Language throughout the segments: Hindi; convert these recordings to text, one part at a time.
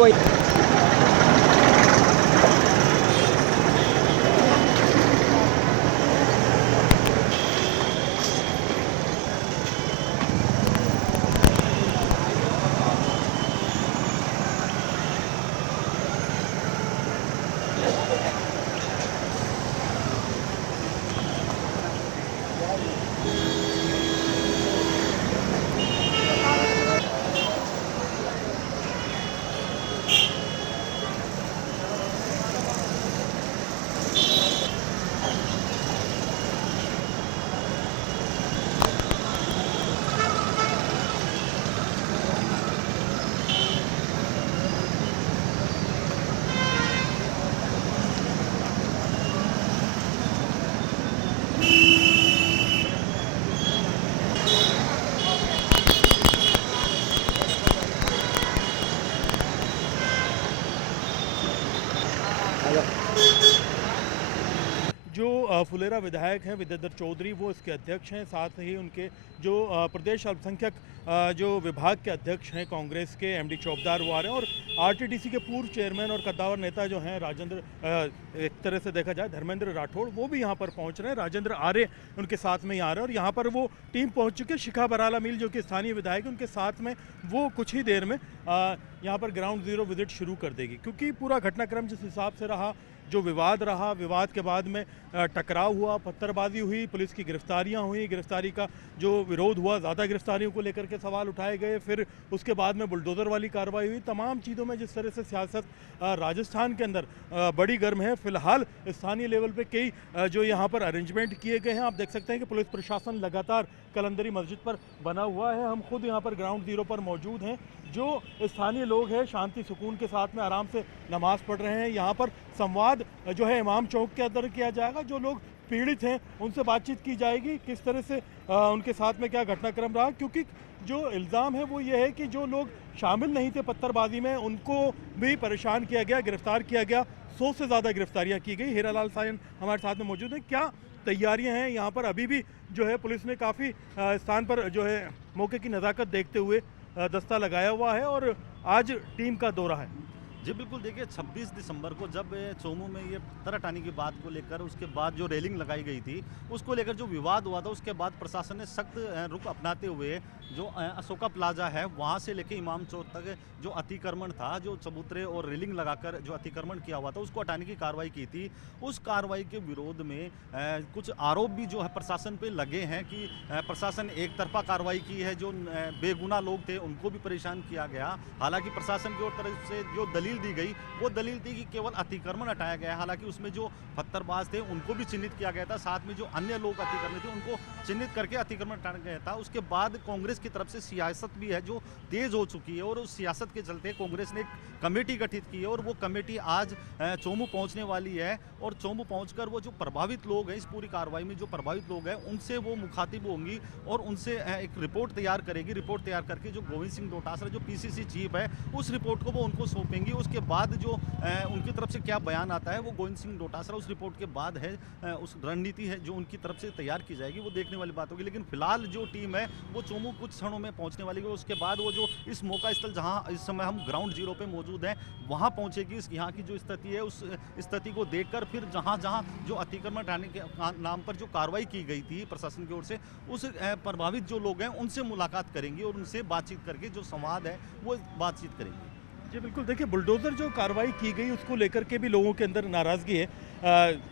कोई जो फुलेरा विधायक हैं विद्याधर चौधरी, वो इसके अध्यक्ष हैं। साथ ही उनके जो प्रदेश अल्पसंख्यक जो विभाग के अध्यक्ष हैं कांग्रेस के, एमडी चौबदार, वो आ रहे हैं। और आरटीडीसी के पूर्व चेयरमैन और कद्दावर नेता जो हैं राजेंद्र, एक तरह से देखा जाए धर्मेंद्र राठौड़, वो भी यहाँ पर पहुँच रहे हैं। राजेंद्र आर्य उनके साथ में ही आ रहे हैं। और यहाँ पर वो टीम पहुँच चुकी है। शिखा बराला मील जो कि स्थानीय विधायक है, उनके साथ में वो कुछ ही देर में यहाँ पर ग्राउंड जीरो विजिट शुरू कर देगी। क्योंकि पूरा घटनाक्रम जिस हिसाब से रहा, जो विवाद रहा, विवाद के बाद में टकराव हुआ, पत्थरबाजी हुई, पुलिस की गिरफ्तारियां हुई, गिरफ्तारी का जो विरोध हुआ, ज़्यादा गिरफ्तारियों को लेकर के सवाल उठाए गए, फिर उसके बाद में बुलडोज़र वाली कार्रवाई हुई। तमाम चीज़ों में जिस तरह से सियासत राजस्थान के अंदर बड़ी गर्म है। फिलहाल स्थानीय लेवल पे कई जो यहाँ पर अरेंजमेंट किए गए हैं। आप देख सकते हैं कि पुलिस प्रशासन लगातार कलंदरी मस्जिद पर बना हुआ है। हम खुद यहाँ पर ग्राउंड जीरो पर मौजूद हैं। जो स्थानीय लोग हैं शांति सुकून के साथ में आराम से नमाज पढ़ रहे हैं। यहाँ पर संवाद जो है इमाम चौक के अंदर किया जाएगा। जो लोग पीड़ित हैं उनसे बातचीत की जाएगी, किस तरह से उनके साथ में क्या घटनाक्रम रहा। क्योंकि जो इल्ज़ाम है वो ये है कि जो लोग शामिल नहीं थे पत्थरबाजी में, उनको भी परेशान किया गया, गिरफ्तार किया गया। 100 से ज़्यादा गिरफ्तारियाँ की गई। हीरालाल सायन हमारे साथ में मौजूद हैं। क्या तैयारियां हैं यहाँ पर? अभी भी जो है पुलिस ने काफ़ी स्थान पर जो है मौके की नज़ाकत देखते हुए दस्ता लगाया हुआ है और आज टीम का दौरा है। जी बिल्कुल, देखिए 26 दिसंबर को जब चोमू में ये पत्थर हटाने की बात को लेकर, उसके बाद जो रेलिंग लगाई गई थी उसको लेकर जो विवाद हुआ था, उसके बाद प्रशासन ने सख्त रुख अपनाते हुए जो अशोका प्लाजा है वहाँ से लेकर इमाम चौक तक जो अतिक्रमण था, जो चबूतरे और रेलिंग लगाकर जो अतिक्रमण किया हुआ था, उसको हटाने की कार्रवाई की थी। उस कार्रवाई के विरोध में कुछ आरोप भी जो है प्रशासन पे लगे हैं कि प्रशासन एक तरफा कार्रवाई की है, जो बेगुनाह लोग थे उनको भी परेशान किया गया। हालांकि प्रशासन की ओर तरफ से जो दलील दी गई वो दलील थी कि केवल अतिक्रमण हटाया गया है। हालांकि उसमें जो पत्थरबाज थे उनको भी चिन्हित किया गया था, साथ में जो अन्य लोग अतिक्रमण थे उनको चिन्हित करके अतिक्रमण हटाया गया था। उसके बाद कांग्रेस की तरफ से सियासत भी है जो तेज हो चुकी है और उस सियासत के चलते कांग्रेस ने एक कमेटी गठित की है और वो कमेटी आज चोमू पहुंचने वाली है। और चोमू पहुंचकर वो जो प्रभावित लोग हैं, इस पूरी कार्रवाई में जो प्रभावित लोग हैं, उनसे वो मुखातिब होंगी और उनसे एक रिपोर्ट तैयार करेगी। रिपोर्ट तैयार करके जो गोविंद सिंह डोटासरा जो पीसीसी चीफ है, उस रिपोर्ट को वो उनको सौंपेंगी। उसके बाद जो उनकी तरफ से क्या बयान आता है, वो गोविंद सिंह डोटासरा उस रिपोर्ट के बाद है उस रणनीति है जो उनकी तरफ से तैयार की जाएगी, वो देखने वाली बात होगी। लेकिन फिलहाल जो टीम है वो चोमू कुछ क्षणों में पहुंचने वाली है। उसके बाद वो जो इस मौका स्थल जहां इस समय हम ग्राउंड जीरो पे मौजूद हैं वहां पहुंचेगी। यहाँ की जो स्थिति है उस स्थिति को देखकर फिर जहां जहां जो अतिक्रमण हटाने के नाम पर जो कार्रवाई की गई थी प्रशासन की ओर से, उस प्रभावित जो लोग हैं उनसे मुलाकात करेंगी और उनसे बातचीत करके जो संवाद है वो बातचीत करेंगे। जी बिल्कुल, देखिए बुलडोज़र जो कार्रवाई की गई उसको लेकर के भी लोगों के अंदर नाराज़गी है।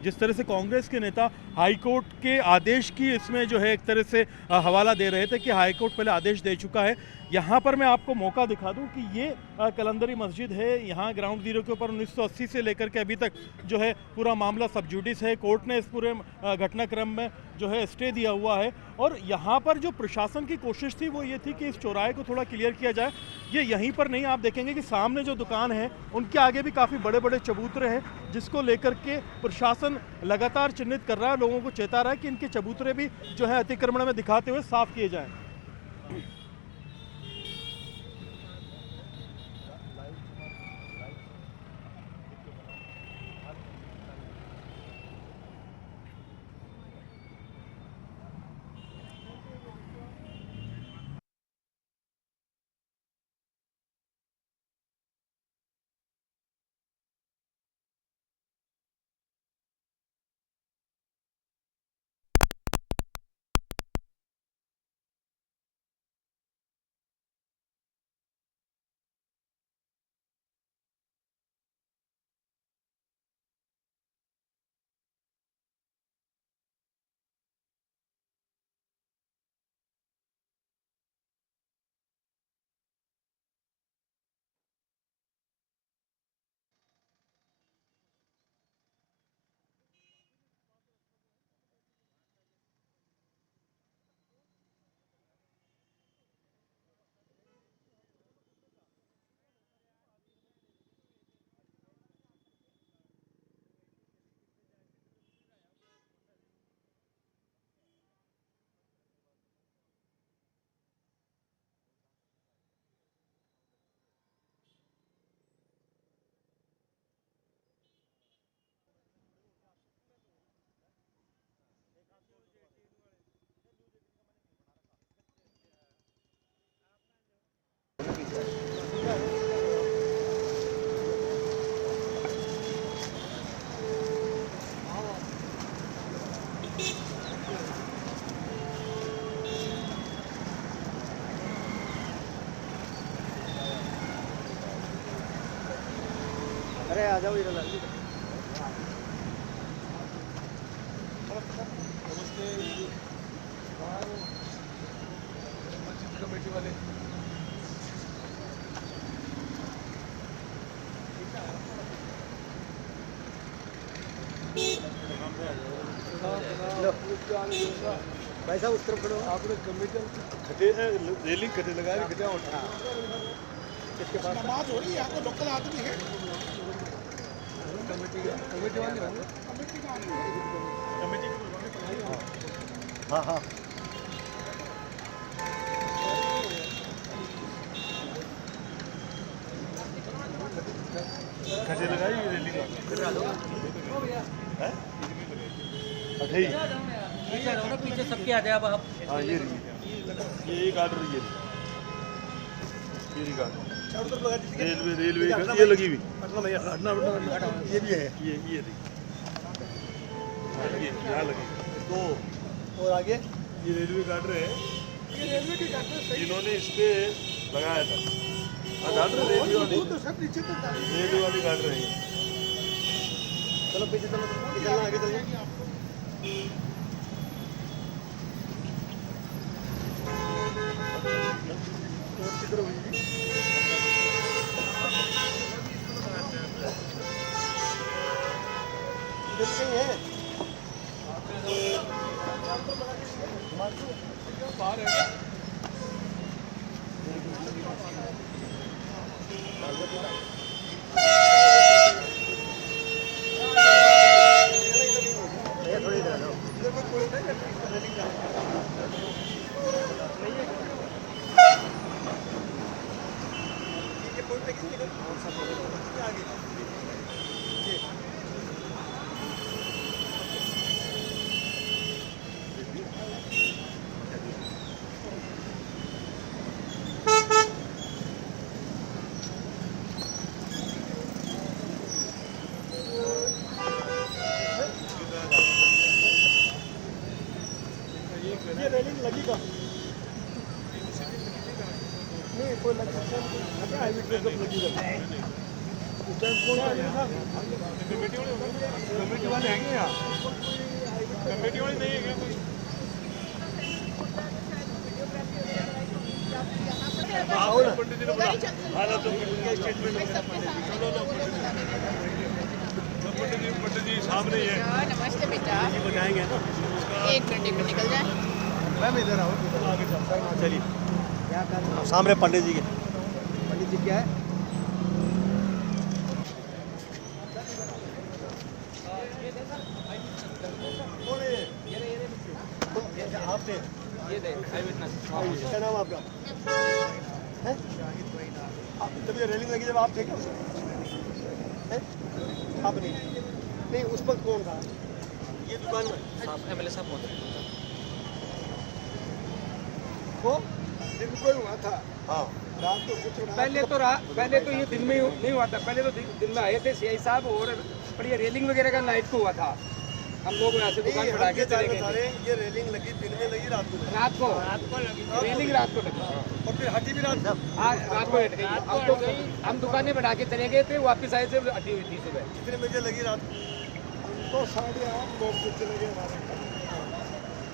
जिस तरह से कांग्रेस के नेता हाईकोर्ट के आदेश की इसमें जो है एक तरह से हवाला दे रहे थे कि हाईकोर्ट पहले आदेश दे चुका है। यहाँ पर मैं आपको मौका दिखा दूं कि ये कलंदरी मस्जिद है। यहाँ ग्राउंड जीरो के ऊपर 1980 से लेकर के अभी तक जो है पूरा मामला सब जुडिस है। कोर्ट ने इस पूरे घटनाक्रम में जो है स्टे दिया हुआ है। और यहाँ पर जो प्रशासन की कोशिश थी वो ये थी कि इस चौराहे को थोड़ा क्लियर किया जाए। ये यहीं पर नहीं, आप देखेंगे कि सामने जो दुकान है उनके आगे भी काफ़ी बड़े बड़े चबूतरे हैं, जिसको लेकर के प्रशासन लगातार चिन्हित कर रहा है, लोगों को चेता रहा है कि इनके चबूतरे भी जो है अतिक्रमण में दिखाते हुए साफ किए जाएं। आ जाओ इधर। मस्जिद कमेटी वाले भाई साहब उस तरफ खड़ो। आपने कमेटी खटे रेलिंग खटे लगा रही खटिया उठा इसके पास नमाज हो रही है। यहाँ पे लोकल आदमी है कमेटी वाले कमेटी हाँ हाँ खटे लगाई रेलिंग पीछे सबके आ जाए अब आप। हाँ ये गार्ड रही है रेलवे ये लगी हुई ये भी है ये यहाँ लगी तो और आगे ये रेलवे गार्ड रहे हैं जिन्होंने इस पे लगाया था गार्ड रेलवे वाली गार्ड रहे हैं। चलो पीछे चलो आगे चलो रेलिंग लगी का नहीं कोई लगी लगी कमेटी वाले हैं यहाँ कमेटी वाले नहीं है पंडित जी ने बोला हालात स्टेटमेंट पंडित जी सामने ही है। नमस्ते बेटा। बताएंगे ना एक मिनट निकल जाए। मैम इधर आओ आगे चलिए क्या कर सामने पंडित जी के पंडित जी क्या है आपने ये दे क्या नाम आपका है जब ये रेलिंग लगी जब आप थे क्या आप नहीं उस पर कौन था ये दुकान में MLA साहब वो दिन को हुआ था। हाँ रात को कुछ पहले तो ये दिन में नहीं हुआ था। पहले तो दिन में आए थे सीआई साहब और पर ये रेलिंग वगैरह का नाइट को हुआ था। हम लोग यहाँ से दुकान बढ़ा के चले गए थे। ये रेलिंग लगी दिन में लगी रात को लगी रेलिंग रात को लगी और फिर हटी भी रात रात को हट गई। हम दुकानें बढ़ा के चले गए थे वापस आए थे हटी हुई थी सुबह। कितने बजे लगी रात तो 8:30 9 बजे चले गए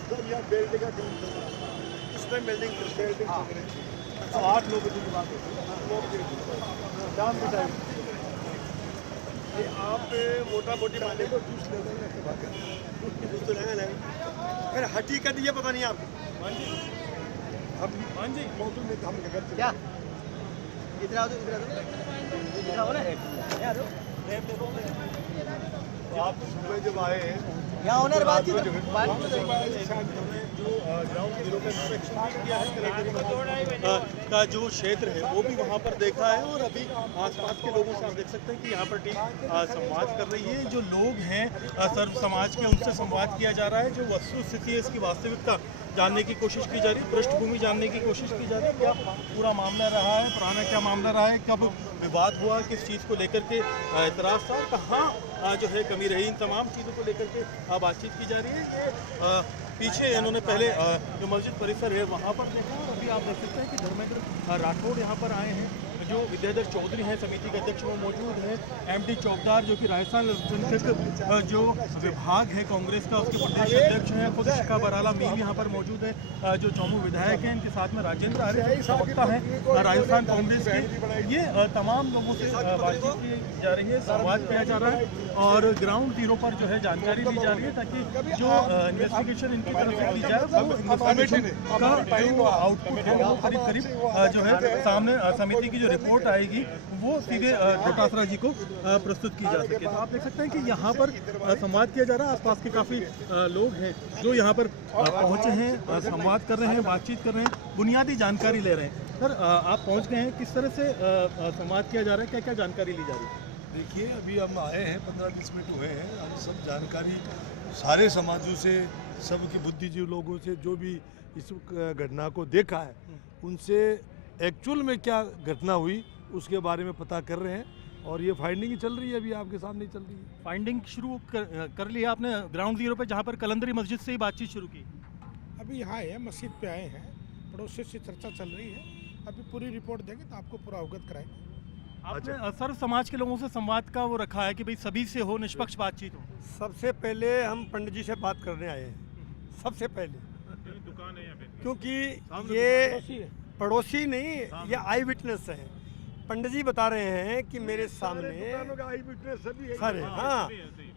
जब यहाँ बिल्डिंग का काम चल रहा था उस टाइम बिल्डिंग चल रही थी 8-9 बजे की बात होती है शाम के टाइम ये आप मोटा मोटी माने को जूस ले लेंगे जूस तो लेंगे फिर हटी कर दिया पता नहीं आपको हाँ जी मौसम में हम क्या क्या इधर आओ इधर आओ ना आप सुबह जब आए यहाँ ओनर बात जो ग्राउंड जीरो का इंस्पेक्शन भी किया है का जो क्षेत्र है वो भी वहाँ पर देखा है और अभी आसपास के लोगों से आप देख सकते हैं कि यहाँ पर टीम संवाद कर रही है। जो लोग हैं सर्व समाज के उनसे संवाद किया जा रहा है। जो वस्तुस्थिति है इसकी वास्तविकता जानने की कोशिश की जा रही है, पृष्ठभूमि जानने की कोशिश की जा रही है। क्या पूरा मामला रहा है, पुराना क्या मामला रहा है, कब विवाद हुआ, किस चीज़ को लेकर के एतराज़ था, कहाँ जो है कमी रही, इन तमाम चीज़ों को लेकर के बातचीत की जा रही है। ये पीछे इन्होंने पहले जो मस्जिद परिसर है वहाँ पर देखा और अभी आप देख सकते हैं कि धर्मेंद्र राठौड़ यहाँ पर आए हैं। जो विद्याधर चौधरी हैं समिति के अध्यक्ष वो मौजूद हैं, एमडी चौबदार जो कि राजस्थान अल्पसंख्यक जो विभाग है कांग्रेस का उसके प्रदेश अध्यक्ष हैं, खुद शिखा बराला मीम यहाँ पर मौजूद है जो चौमू विधायक हैं, इनके साथ में राजेंद्र आर्य प्रवक्ता हैं राजस्थान कांग्रेस के। ये तमाम लोगों से बातचीत की जा रही है, संवाद किया जा रहा है और ग्राउंड जीरो पर जो है जानकारी ली जा रही है ताकि जो इन्वेस्टिगेशन इनकी तरफ से की जाए वो इन्वेस्टिगेशन का जो आउटपुट है वो करीब करीब जो है सामने समिति की जो रिपोर्ट आएगी वो सीधे डोटासरा जी को प्रस्तुत की जा सके। तो आप देख सकते हैं कि यहाँ पर संवाद किया जा रहा है, आसपास के काफ़ी लोग हैं जो यहाँ पर पहुँचे हैं, संवाद कर रहे हैं, बातचीत कर रहे हैं, बुनियादी जानकारी ले रहे हैं। सर आप पहुँच गए हैं, किस तरह से संवाद किया जा रहा है, क्या क्या जानकारी ली जा रही है? देखिए अभी हम आए हैं 15-20 मिनट हुए हैं, हम सब जानकारी सारे समाजों से, सबके बुद्धिजीवी लोगों से जो भी इस घटना को देखा है उनसे एक्चुअल में क्या घटना हुई उसके बारे में पता कर रहे हैं और ये फाइंडिंग चल रही है, अभी आपके सामने चल रही है। फाइंडिंग शुरू कर लिया आपने ग्राउंड जीरो पे जहाँ पर कलंदरी मस्जिद से ही बातचीत शुरू की? अभी यहाँ आए हैं, मस्जिद पे आए हैं, पड़ोसी से चर्चा चल रही है, अभी पूरी रिपोर्ट देंगे तो आपको पूरा अवगत कराएंगे। आपने सर्व समाज के लोगों से संवाद का वो रखा है कि भाई सभी से हो, निष्पक्ष बातचीत हो। सबसे पहले हम पंडित जी से बात करने आए हैं, सबसे पहले, क्योंकि ये पड़ोसी नहीं, ये आई विटनेस है। पंडित जी बता रहे हैं कि मेरे सामने आई विटनेस सभी सारे, हाँ,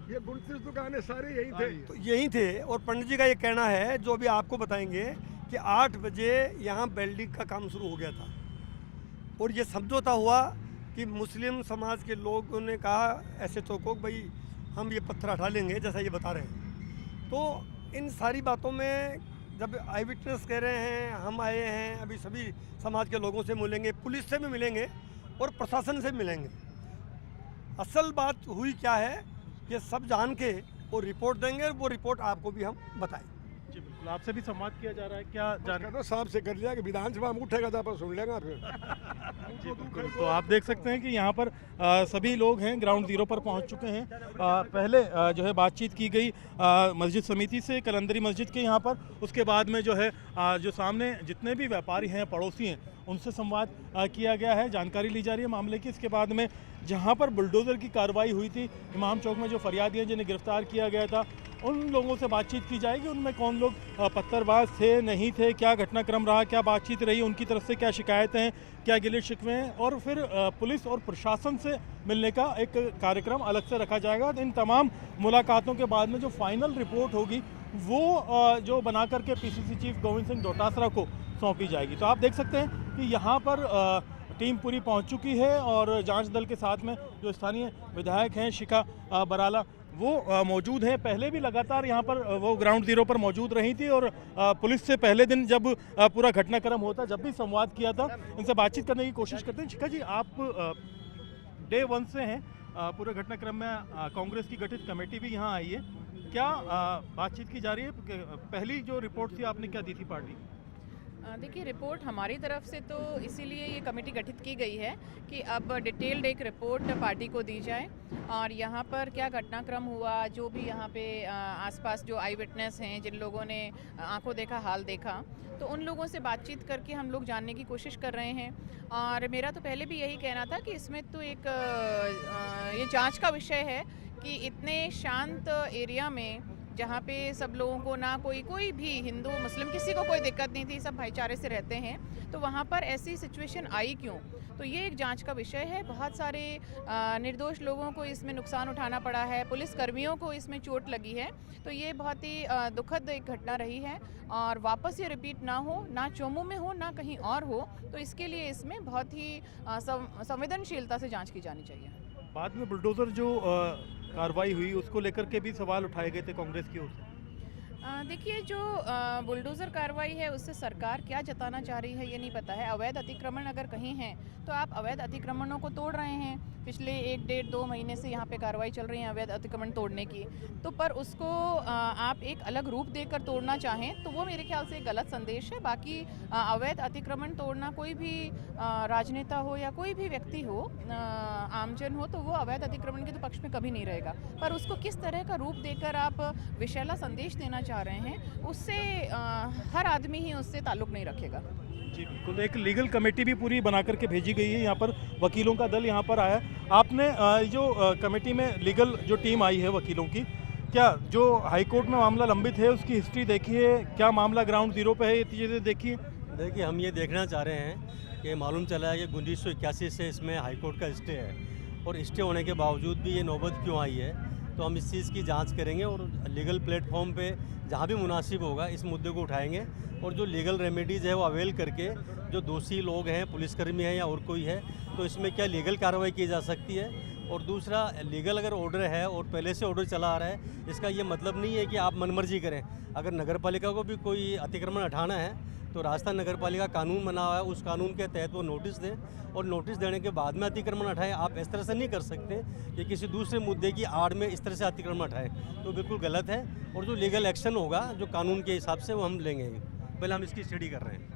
ये 29 दुकानें सारे यही थे। तो यही थे और पंडित जी का ये कहना है जो भी आपको बताएंगे कि 8 बजे यहाँ वेल्डिंग का काम शुरू हो गया था और ये समझौता हुआ कि मुस्लिम समाज के लोगों ने कहा ऐसे को भाई हम ये पत्थर हटा लेंगे, जैसा ये बता रहे हैं। तो इन सारी बातों में जब आई विटनेस कह रहे हैं, हम आए हैं, अभी सभी समाज के लोगों से मिलेंगे, पुलिस से भी मिलेंगे और प्रशासन से मिलेंगे। असल बात हुई क्या है ये सब जान के वो रिपोर्ट देंगे और वो रिपोर्ट आपको भी हम बताएंगे। जी बिल्कुल, आपसे भी संवाद किया जा रहा है, क्या तो साहब से कर लिया कि विधानसभा में उठेगा तो आप सुन लेगा फिर। जी बिल्कुल, तो आप देख सकते हैं कि यहाँ पर सभी लोग हैं, ग्राउंड जीरो पर पहुँच चुके हैं। पहले जो है बातचीत की गई मस्जिद समिति से कलंदरी मस्जिद के यहाँ पर, उसके बाद में जो है जो सामने जितने भी व्यापारी हैं, पड़ोसी हैं, उनसे संवाद किया गया है, जानकारी ली जा रही है मामले की। इसके बाद में जहाँ पर बुलडोज़र की कार्रवाई हुई थी इमाम चौक में, जो फरियादी हैं जिन्हें गिरफ्तार किया गया था, उन लोगों से बातचीत की जाएगी। उनमें कौन लोग पत्थरबाज थे, नहीं थे, क्या घटनाक्रम रहा, क्या बातचीत रही, उनकी तरफ से क्या शिकायतें हैं, क्या गिले शिकवे हैं, और फिर पुलिस और प्रशासन से मिलने का एक कार्यक्रम अलग से रखा जाएगा। इन तमाम मुलाकातों के बाद में जो फाइनल रिपोर्ट होगी वो जो बना करके पीसीसी चीफ गोविंद सिंह डोटासरा को सौंपी जाएगी। तो आप देख सकते हैं कि यहाँ पर टीम पूरी पहुँच चुकी है और जांच दल के साथ में जो स्थानीय विधायक हैं शिखा बराला वो मौजूद हैं। पहले भी लगातार यहाँ पर वो ग्राउंड जीरो पर मौजूद रही थी और पुलिस से पहले दिन जब पूरा घटनाक्रम होता, जब भी संवाद किया था, इनसे बातचीत करने की कोशिश करते हैं। शिखा जी, आप डे 1 से हैं पूरे घटनाक्रम में, कांग्रेस की गठित कमेटी भी यहाँ आई है, क्या बातचीत की जा रही है? पहली जो रिपोर्ट थी आपने क्या दी थी पार्टी? देखिए, रिपोर्ट हमारी तरफ से तो इसीलिए ये कमेटी गठित की गई है कि अब डिटेल्ड एक रिपोर्ट पार्टी को दी जाए और यहाँ पर क्या घटनाक्रम हुआ, जो भी यहाँ पे आसपास जो आई विटनेस हैं, जिन लोगों ने आंखों देखा हाल देखा, तो उन लोगों से बातचीत करके हम लोग जानने की कोशिश कर रहे हैं। और मेरा तो पहले भी यही कहना था कि इसमें तो एक ये जांच का विषय है कि इतने शांत एरिया में जहाँ पे सब लोगों को ना कोई भी हिंदू मुस्लिम किसी को कोई दिक्कत नहीं थी, सब भाईचारे से रहते हैं, तो वहाँ पर ऐसी सिचुएशन आई क्यों? तो ये एक जांच का विषय है। बहुत सारे निर्दोष लोगों को इसमें नुकसान उठाना पड़ा है, पुलिस कर्मियों को इसमें चोट लगी है, तो ये बहुत ही दुखद एक घटना रही है और वापस ये रिपीट ना हो, ना चोमू में हो, ना कहीं और हो, तो इसके लिए इसमें बहुत ही संवेदनशीलता से जाँच की जानी चाहिए। बाद में बुलडोज़र जो कार्रवाई हुई उसको लेकर के भी सवाल उठाए गए थे कांग्रेस की ओर से। देखिए, जो बुलडोज़र कार्रवाई है उससे सरकार क्या जताना चाह रही है ये नहीं पता है। अवैध अतिक्रमण अगर कहीं हैं तो आप अवैध अतिक्रमणों को तोड़ रहे हैं। पिछले 1-1.5-2 महीने से यहाँ पे कार्रवाई चल रही है अवैध अतिक्रमण तोड़ने की, तो पर उसको आप एक अलग रूप देकर तोड़ना चाहें तो वो मेरे ख्याल से एक गलत संदेश है। बाकी अवैध अतिक्रमण तोड़ना कोई भी राजनेता हो या कोई भी व्यक्ति हो, आमजन हो, तो वो अवैध अतिक्रमण के तो पक्ष में कभी नहीं रहेगा, पर उसको किस तरह का रूप देकर आप विषैला संदेश देना चाह रहे हैं उससे हर आदमी ही उससे ताल्लुक़ नहीं रखेगा। जी बिल्कुल, एक लीगल कमेटी भी पूरी बना करके भेजी गई है यहाँ पर, वकीलों का दल यहाँ पर आया है। आपने जो कमेटी में लीगल जो टीम आई है वकीलों की, क्या जो हाई कोर्ट में मामला लंबित है उसकी हिस्ट्री देखी है, क्या मामला ग्राउंड जीरो पे है, ये चीज़ें देखी है? देखिए, हम ये देखना चाह रहे हैं कि मालूम चला है कि 1981 से इसमें हाई कोर्ट का स्टे है और स्टे होने के बावजूद भी ये नौबत क्यों आई है, तो हम इस चीज़ की जांच करेंगे और लीगल प्लेटफॉर्म पे जहाँ भी मुनासिब होगा इस मुद्दे को उठाएंगे और जो लीगल रेमेडीज़ है वो अवेल करके जो दोषी लोग हैं, पुलिसकर्मी हैं या और कोई है, तो इसमें क्या लीगल कार्रवाई की जा सकती है। और दूसरा, लीगल अगर ऑर्डर है और पहले से ऑर्डर चला आ रहा है, इसका ये मतलब नहीं है कि आप मनमर्जी करें। अगर नगर पालिका को भी कोई अतिक्रमण हटाना है तो राजस्थान नगर पालिका कानून बना हुआ है, उस कानून के तहत वो नोटिस दें और नोटिस देने के बाद में अतिक्रमण हटाएं। आप इस तरह से नहीं कर सकते कि किसी दूसरे मुद्दे की आड़ में इस तरह से अतिक्रमण हटाएं, तो बिल्कुल गलत है। और जो लीगल एक्शन होगा जो कानून के हिसाब से वो हम लेंगे। पहले हम इसकी स्टडी कर रहे हैं।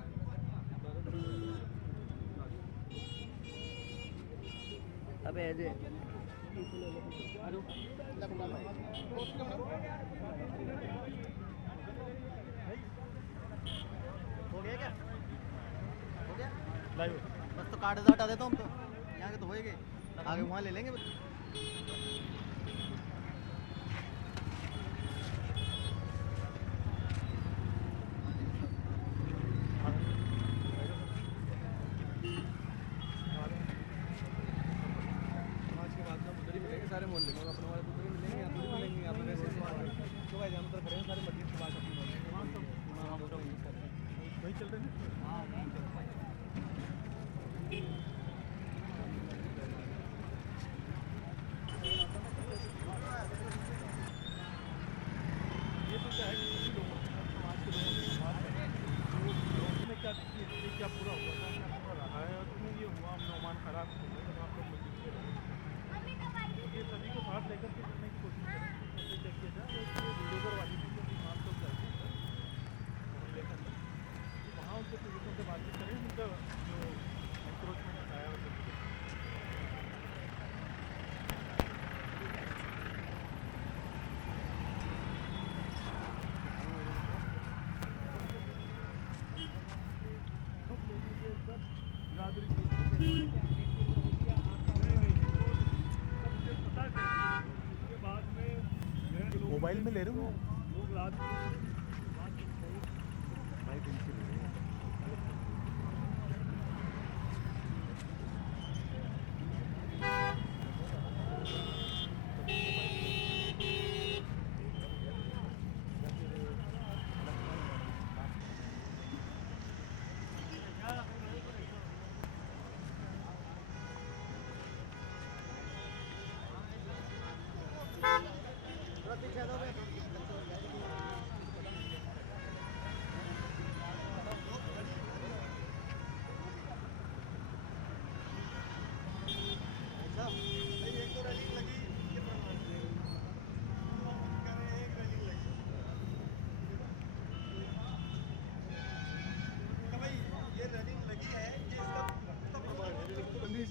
हो गया क्या? हो गया? बस तो कार्ड हटा देता हूँ हम तो, यहाँ के तो होएंगे, आगे वहाँ ले लेंगे। मोबाइल में ले रहे हो?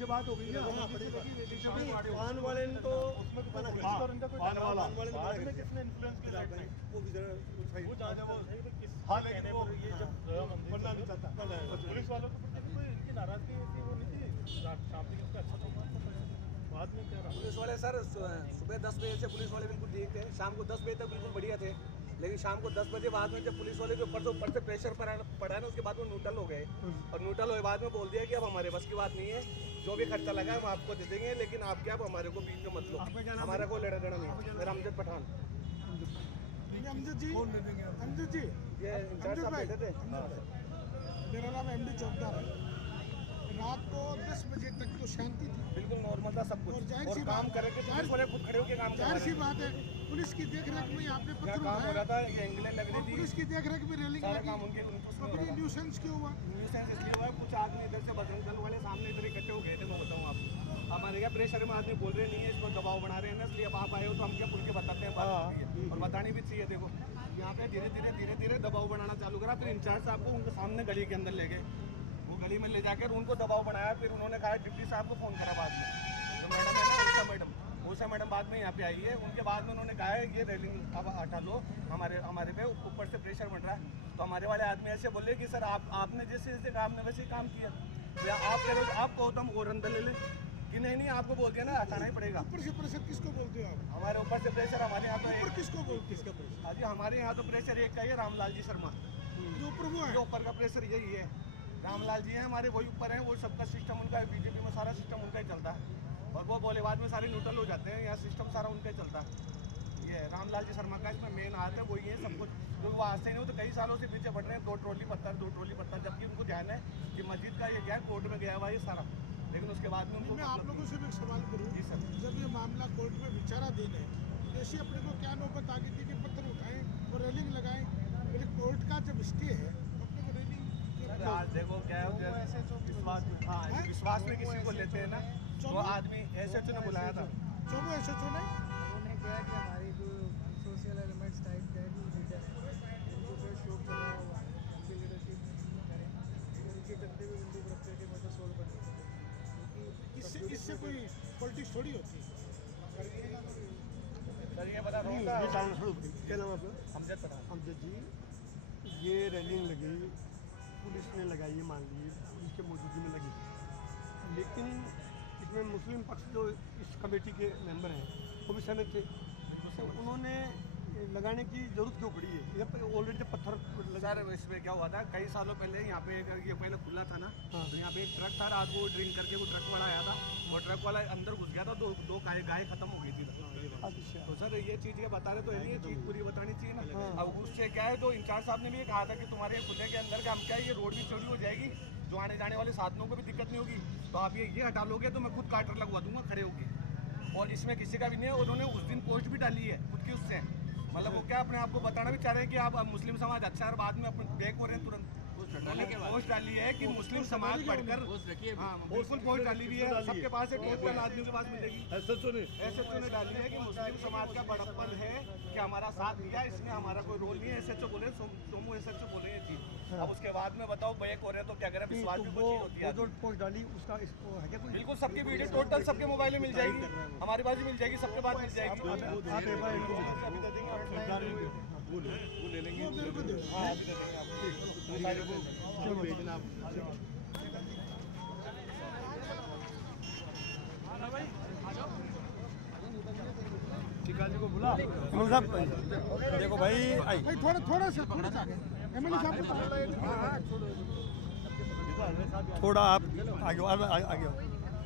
से बात हो गई ना, वाहन वाले ने तो बाद में किसने इन्फ्लुएंस किया? वो जाने वो हाँ, लेकिन वो ये जब बनना नहीं चाहता। पुलिस वालों के प्रति कोई इनकी नाराजगी थी, वो नहीं थी शाम तक इसका अच्छा परफॉर्मेंस बाद में क्या रहा? पुलिस वाले सर सुबह 10 बजे से पुलिस वाले बिल्कुल ठीक थे, शाम को 10 बजे तक बिल्कुल बढ़िया थे, लेकिन शाम को 10 बजे बाद में जब पुलिस वाले के ऊपर से प्रेशर पड़ा ना, उसके बाद वो न्यूट्रल हो गए और न्यूट्रल हुए बाद में बोल दिया कि अब हमारे बस की बात नहीं है, जो भी खर्चा लगा हम आपको दे देंगे, लेकिन आप क्या अब हमारे को बीच में मत लो, हमारा कोई लेना देना नहीं। मेरा अमजद पठान। अमजद जी ये इंचार्ज साहब बैठे थे। मेरा नाम एमडी चौकदार है। रात को 10 बजे तक तो शांति थी, बिल्कुल नॉर्मल था सब कुछ, और काम करे थे पुलिस वाले खुद खड़े होकर काम कर जाहिर रहे सी थे। बात है, पुलिस की देखरेख में यहाँ पे क्या पत्थर काम हो उठाया रहा था, ये एंगलें लग और रही पुलिस थी, की देखरेख में रेलिंग सारा लगी, काम उनके तो फिर ये न्यूसेंस क्यों हुआ? न्यूसेंस इसलिए हुआ, कुछ आदमी इधर से बजरंग दल वाले सामने इधर इकट्ठे हो गए थे। मैं बताऊँ आपको, हमारे क्या प्रेशर में आदमी बोल रहे नहीं है, इसमें दबाव बना रहे हैं ना, इसलिए अब आप आए हो तो हम क्या खुल के बताते हैं, बात होती है और बतानी भी चाहिए। देखो यहाँ पे धीरे धीरे दबाव बनाना चालू करा, फिर इंचार्ज साहब को उनके सामने गली के अंदर ले गए, वो गली में ले जाकर उनको दबाव बनाया, फिर उन्होंने कहा डिप्टी साहब को फ़ोन करा बाद में, तो मैडम है ना उषा मैडम, उषा मैडम बाद में यहाँ पे आई है, उनके बाद में उन्होंने कहा है ये रेलिंग अब हटा लो, हमारे पे ऊपर से प्रेशर बन रहा है। तो हमारे वाले आदमी ऐसे बोले कि सर आपने जैसे जैसे काम ने वैसे ही काम किया, या आप कह रहे हो आप कहो तो हम और अंदर ले लें कि नहीं आपको बोल दिया ना हटाना ही पड़ेगा। ऊपर से प्रेशर किसको बोलते हो आप? हमारे ऊपर से प्रेशर हमारे यहाँ तो ऊपर किसको बोलते हैं? हाँ जी, हमारे यहाँ तो प्रेशर एक का ही है, रामलाल जी शर्मा, जो ऊपर वो है। जो ऊपर का प्रेशर यही है, रामलाल जी हैं हमारे, वही ऊपर हैं, वो सबका सिस्टम उनका है, बीजेपी में सारा सिस्टम उनका ही चलता है, और वो बोले बाद में सारे न्यूट्रल हो जाते हैं, यहाँ सिस्टम सारा उनका ही चलता है। ये रामलाल जी शर्मा का इसमें मेन हाथ है, वही है सब कुछ, क्योंकि वो आज से नहीं, वो तो कई सालों से पीछे बढ़ रहे हैं, 2 ट्रॉली पत्थर, जबकि उनको ध्यान है कि मस्जिद का ये क्या है, कोर्ट में गया हुआ ये सारा, लेकिन उसके बाद में उनको मैं आप लोगों से भी एक सवाल करूँ। जी सर, जब ये मामला कोर्ट में विचाराधीन है, जैसे अपने को क्या नौबत आ गई थी कि पत्थर उठाएं और रेलिंग लगाएं, लेकिन कोर्ट का जब स्टे है तो अपने को रेलिंग आज देखो क्या है, विश्वास में किसी को लेते हैं ना, वो आदमी एसएचओ ने बुलाया था, चोमू एसएचओ ने उन्होंने कहा कि हमारी जो सोशल एलिमेंट्स टाइप का है लीडर है, उनको फिर शोक चला हुआ है, उनकी लीडरशिप करें, उनके चलते हुए उनको रख करके मतलब सोल्व करने इससे कोई पॉलिटिक्स थोड़ी होती है। सर ये बता रहा हूँ क्या नाम आपका? अमजद जी, ये रेलिंग लगी, पुलिस ने लगाई है, मान लीजिए पुलिस के मौजूदगी में लगी, लेकिन इसमें मुस्लिम पक्ष जो इस कमेटी के मेंबर हैं वो भी सहमत थे, तो उन्होंने लगाने की जरूरत क्यों पड़ी है? यहाँ पर ऑलरेडी जब पत्थर सर इसमें क्या हुआ था, कई सालों पहले यहाँ पे ये पहले खुला था ना, हाँ। तो यहाँ पे एक ट्रक था, रात को ड्रिंक करके वो ट्रक वाला आया था, और ट्रक वाला अंदर घुस गया था, दो गाय खत्म हो गई थी। अच्छा, तो सर ये चीज़ ये बता रहे तो है, ये चीज़ पूरी बतानी चाहिए ना। हाँ। अब उससे क्या है, जो इंचार्ज साहब ने भी कहा था कि तुम्हारे खुले के अंदर का हम क्या है, ये रोड भी चौड़ी हो जाएगी, जो आने जाने वाले साधनों को भी दिक्कत नहीं होगी, तो आप ये हटा लोगे तो मैं खुद काटर लगवा दूंगा खड़े होके, और इसमें किसी का भी नहीं है। उन्होंने उस दिन पोस्ट भी डाली है खुद की, उससे मतलब वो क्या अपने आप को बताना भी चाह रहे हैं कि आप मुस्लिम समाज अच्छा है, और बाद में अपने बैक हो रहे हैं तुरंत। पोस्ट डाली है कि मुस्लिम समाज पढ़कर, हाँ बिल्कुल पोस्ट डाली हुई है, सबके पास है, टोटल आदमियों के पास मिलेगी। एसएचओ ने डाली है कि मुस्लिम समाज का बड़प्पन है कि हमारा साथ दिया, इसमें हमारा कोई रोल नहीं है। एसएचओ बोले, सोमू एसएचओ बोले ये चीज। अब उसके बाद में बताओ बैक हो रहे हैं तो क्या करें, विश्वास भी कोई चीज होती है। जो पोस्ट डाली उसका है क्या कोई? बिल्कुल सबकी वीडियो टोटल सबके मोबाइल में मिल जाएगी, हमारे पास भी मिल जाएगी, सबके पास मिल जाएगी। को बुला साहब, देखो भाई थोड़ा सा आगे एमएलए साहब, थोड़ा आप आगे आओ।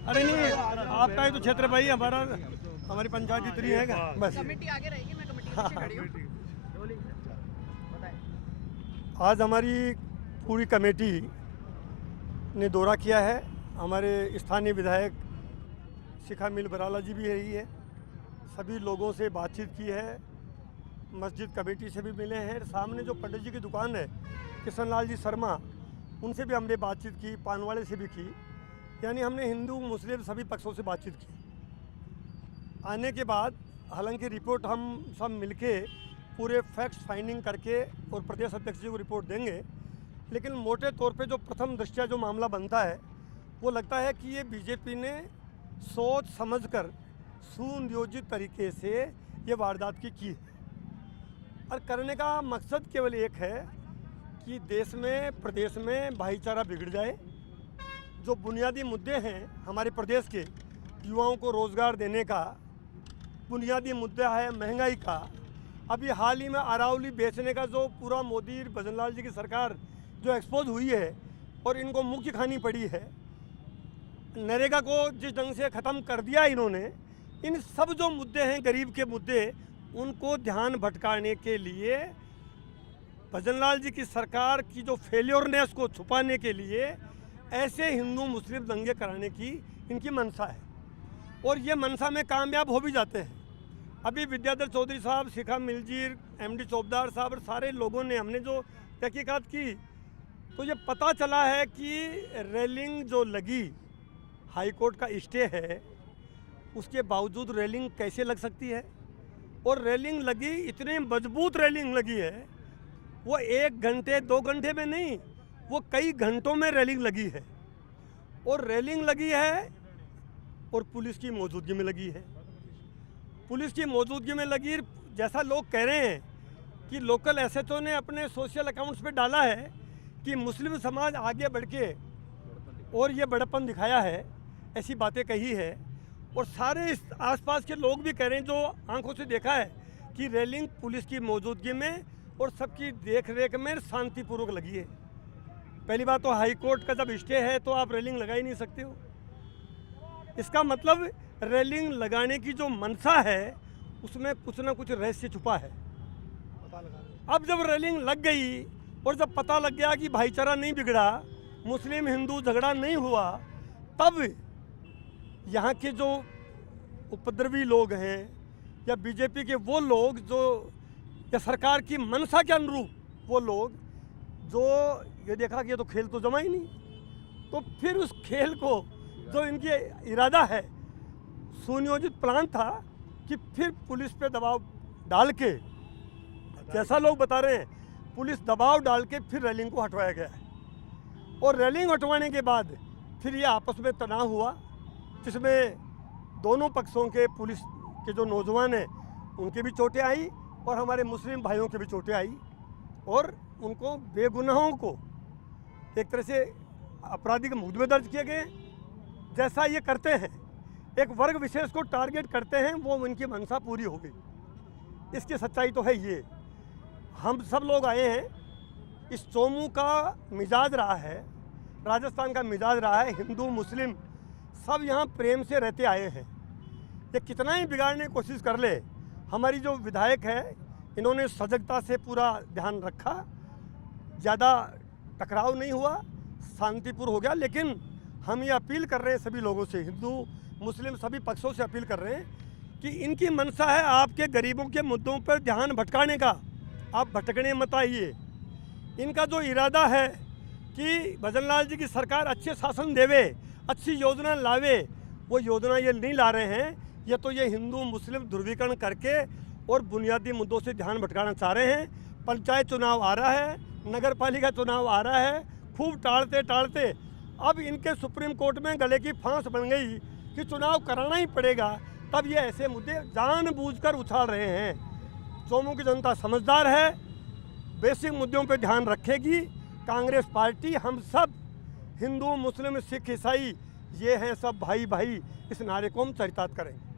अरे नहीं, आपका ही तो क्षेत्र भाई, हमारी पंचायत इतनी है क्या? बस कमेटी आगे रहेगी, मैं कमेटी के पीछे खड़ी हूँ। आज हमारी पूरी कमेटी ने दौरा किया है, हमारे स्थानीय विधायक शिखा मिल बराला जी भी रही है, सभी लोगों से बातचीत की है, मस्जिद कमेटी से भी मिले हैं, सामने जो पंडित जी की दुकान है किशन लाल जी शर्मा, उनसे भी हमने बातचीत की, पानवाड़े से भी की, यानी हमने हिंदू मुस्लिम सभी पक्षों से बातचीत की। आने के बाद हालांकि रिपोर्ट हम सब मिलके पूरे फैक्ट्स फाइंडिंग करके और प्रदेश अध्यक्ष जी को रिपोर्ट देंगे, लेकिन मोटे तौर पे जो प्रथम दृष्टया जो मामला बनता है वो लगता है कि ये बीजेपी ने सोच समझकर सुनियोजित तरीके से ये वारदात की है, और करने का मकसद केवल एक है कि देश में प्रदेश में भाईचारा बिगड़ जाए। जो बुनियादी मुद्दे हैं हमारे प्रदेश के, युवाओं को रोज़गार देने का बुनियादी मुद्दा है, महंगाई का, अभी हाल ही में अरावली बेचने का जो पूरा मोदी भजनलाल जी की सरकार जो एक्सपोज हुई है और इनको मुख्य खानी पड़ी है, नरेगा को जिस ढंग से ख़त्म कर दिया इन्होंने, इन सब जो मुद्दे हैं गरीब के मुद्दे, उनको ध्यान भटकाने के लिए भजनलाल जी की सरकार की जो फेलियरनेस को छुपाने के लिए ऐसे हिंदू मुस्लिम दंगे कराने की इनकी मंशा है, और ये मंशा में कामयाब हो भी जाते हैं। अभी विद्याधर चौधरी साहब, शिखा मिलजीर, एमडी चौबदार साहब और सारे लोगों ने हमने जो तहकीकात की तो ये पता चला है कि रेलिंग जो लगी, हाई कोर्ट का स्टे है, उसके बावजूद रेलिंग कैसे लग सकती है, और रेलिंग लगी, इतनी मजबूत रेलिंग लगी है, वो 1 घंटे 2 घंटे में नहीं, वो कई घंटों में रेलिंग लगी है, और रेलिंग लगी है और पुलिस की मौजूदगी में लगी है। पुलिस की मौजूदगी में लगी, जैसा लोग कह रहे हैं कि लोकल एसएचओ ने अपने सोशल अकाउंट्स पे डाला है कि मुस्लिम समाज आगे बढ़ के और ये बड़प्पन दिखाया है, ऐसी बातें कही है। और सारे इस आसपास के लोग भी कह रहे हैं जो आंखों से देखा है कि रेलिंग पुलिस की मौजूदगी में और सबकी देख रेख में शांतिपूर्वक लगी है। पहली बात तो हाई कोर्ट का जब स्टे है तो आप रेलिंग लगा ही नहीं सकते हो। इसका मतलब रेलिंग लगाने की जो मंशा है उसमें कुछ ना कुछ रहस्य छुपा है। अब जब रेलिंग लग गई और जब पता लग गया कि भाईचारा नहीं बिगड़ा, मुस्लिम हिंदू झगड़ा नहीं हुआ, तब यहाँ के जो उपद्रवी लोग हैं या बीजेपी के वो लोग जो या सरकार की मंशा के अनुरूप वो लोग जो ये देखा कि ये तो खेल तो जमा ही नहीं, तो फिर उस खेल को जो इनकी इरादा है, सुनियोजित प्लान था कि फिर पुलिस पे दबाव डाल के, जैसा लोग बता रहे हैं, पुलिस दबाव डाल के फिर रेलिंग को हटवाया गया है। और रेलिंग हटवाने के बाद फिर ये आपस में तनाव हुआ, जिसमें दोनों पक्षों के पुलिस के जो नौजवान हैं उनके भी चोटें आई और हमारे मुस्लिम भाइयों के भी चोटें आई और उनको बेगुनाहों को एक तरह से आपराधिक मुकदमे दर्ज किए गए। जैसा ये करते हैं, एक वर्ग विशेष को टारगेट करते हैं, वो उनकी मंशा पूरी हो गई। इसकी सच्चाई तो है ये। हम सब लोग आए हैं, इस चोमू का मिजाज रहा है, राजस्थान का मिजाज रहा है, हिंदू मुस्लिम सब यहाँ प्रेम से रहते आए हैं। ये कितना ही बिगाड़ने की कोशिश कर ले, हमारी जो विधायक है इन्होंने सजगता से पूरा ध्यान रखा, ज़्यादा टकराव नहीं हुआ, शांतिपूर्ण हो गया। लेकिन हम ये अपील कर रहे हैं सभी लोगों से, हिंदू मुस्लिम सभी पक्षों से अपील कर रहे हैं कि इनकी मंशा है आपके गरीबों के मुद्दों पर ध्यान भटकाने का, आप भटकने मत आइए। इनका जो इरादा है कि भजन लाल जी की सरकार अच्छे शासन देवे, अच्छी योजना लावे, वो योजना ये नहीं ला रहे हैं। ये तो ये हिंदू मुस्लिम ध्रुवीकरण करके और बुनियादी मुद्दों से ध्यान भटकाना चाह रहे हैं। पंचायत चुनाव आ रहा है, नगर पालिका चुनाव आ रहा है, खूब टालते टालते अब इनके सुप्रीम कोर्ट में गले की फांस बन गई कि चुनाव कराना ही पड़ेगा, तब ये ऐसे मुद्दे जानबूझकर उछाल रहे हैं। चोमू की जनता समझदार है, बेसिक मुद्दों पर ध्यान रखेगी। कांग्रेस पार्टी, हम सब हिंदू मुस्लिम सिख ईसाई ये हैं सब भाई भाई, इस नारे को हम चरितार्थ करेंगे।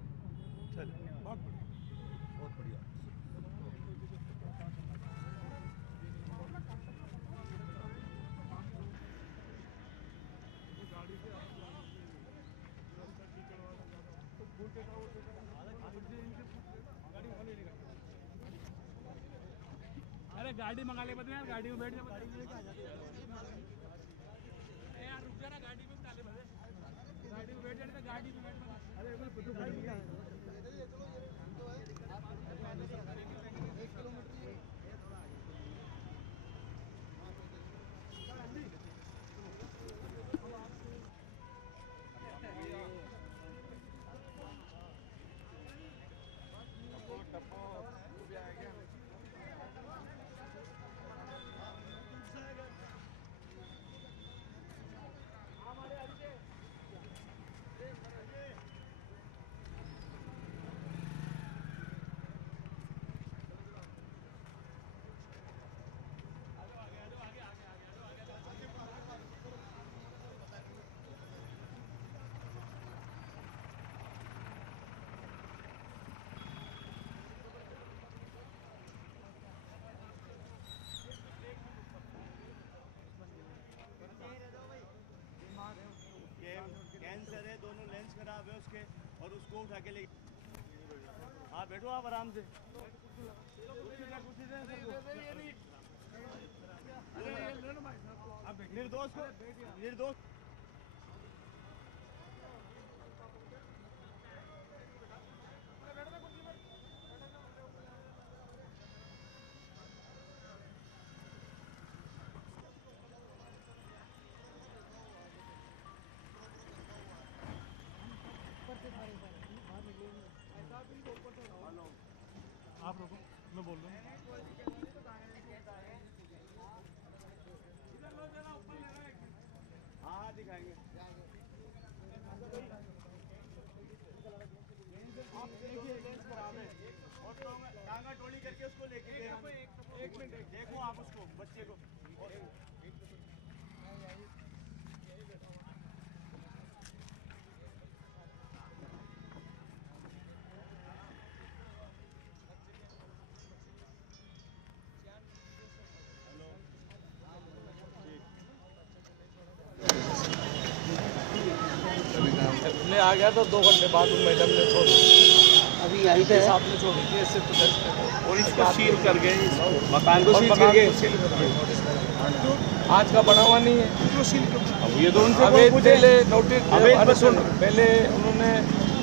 अरे गाड़ी मंगा ले, बदले यार गाड़ी में बैठ जा, यार रुक जा ना, गाड़ी में डाले, गाड़ी में बैठ जाने, गाड़ी में बैठ। कैंसर है, दोनों लेंस खराब है उसके, और उसको उठा के ले। हाँ बैठो आप आराम से। निर्दोष आप रुको, मैं बोल रहा हूँ। हाँ दिखाएंगे। आप देखिए लेंस खराब टांगा टोली करके उसको लेके गए। एक मिनट देखो आप उसको बच्चे को। मैं आ गया तो 2 घंटे बाद उन मैडम ने छोड़ अभी यहीं पे साहब ने छोड़ी थी इससे और इसको सील कर गए, मकान को सील कर गए। आज का बना हुआ नहीं है। अब ये तो उनसे पहले नोटिस सुन पहले उन्होंने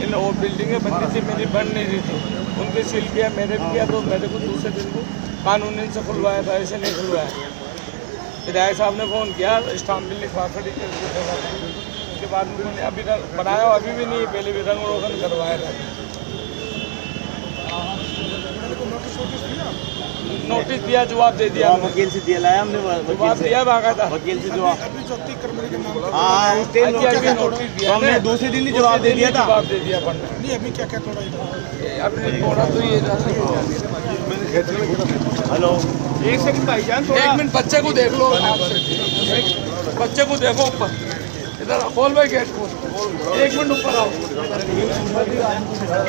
इन वो बिल्डिंगें बनती थी, मेरी बन नहीं रही थी, उनके सील किया, मेरे भी किया, तो मेरे को दूसरे दिन को कानूनी से खुलवाया था, ऐसे नहीं खुलवाया। विधायक साहब ने फ़ोन किया, स्टाम्प भी लिखवा कर उसके बाद उन्होंने अभी बनाया अभी भी नहीं, पहले भी रंग रोगन करवाया था। नोटिस दिया, जवाब दे दिया, वकील से दिया लाया हमने, जवाब दिया भागा था वकील से जवाब। हाँ नोटिस दिया, हमने दूसरे दिन ही जवाब दे दिया था। जवाब दे दिया पंडित नहीं अभी क्या क्या थोड़ा अपने थोड़ा तो ये हेलो 1 सेकंड भाईजान, 1 मिनट बच्चे को देख लो, बच्चे को देखो ऊपर, इधर खोल भाई गेट खोल, 1 मिनट ऊपर आओ।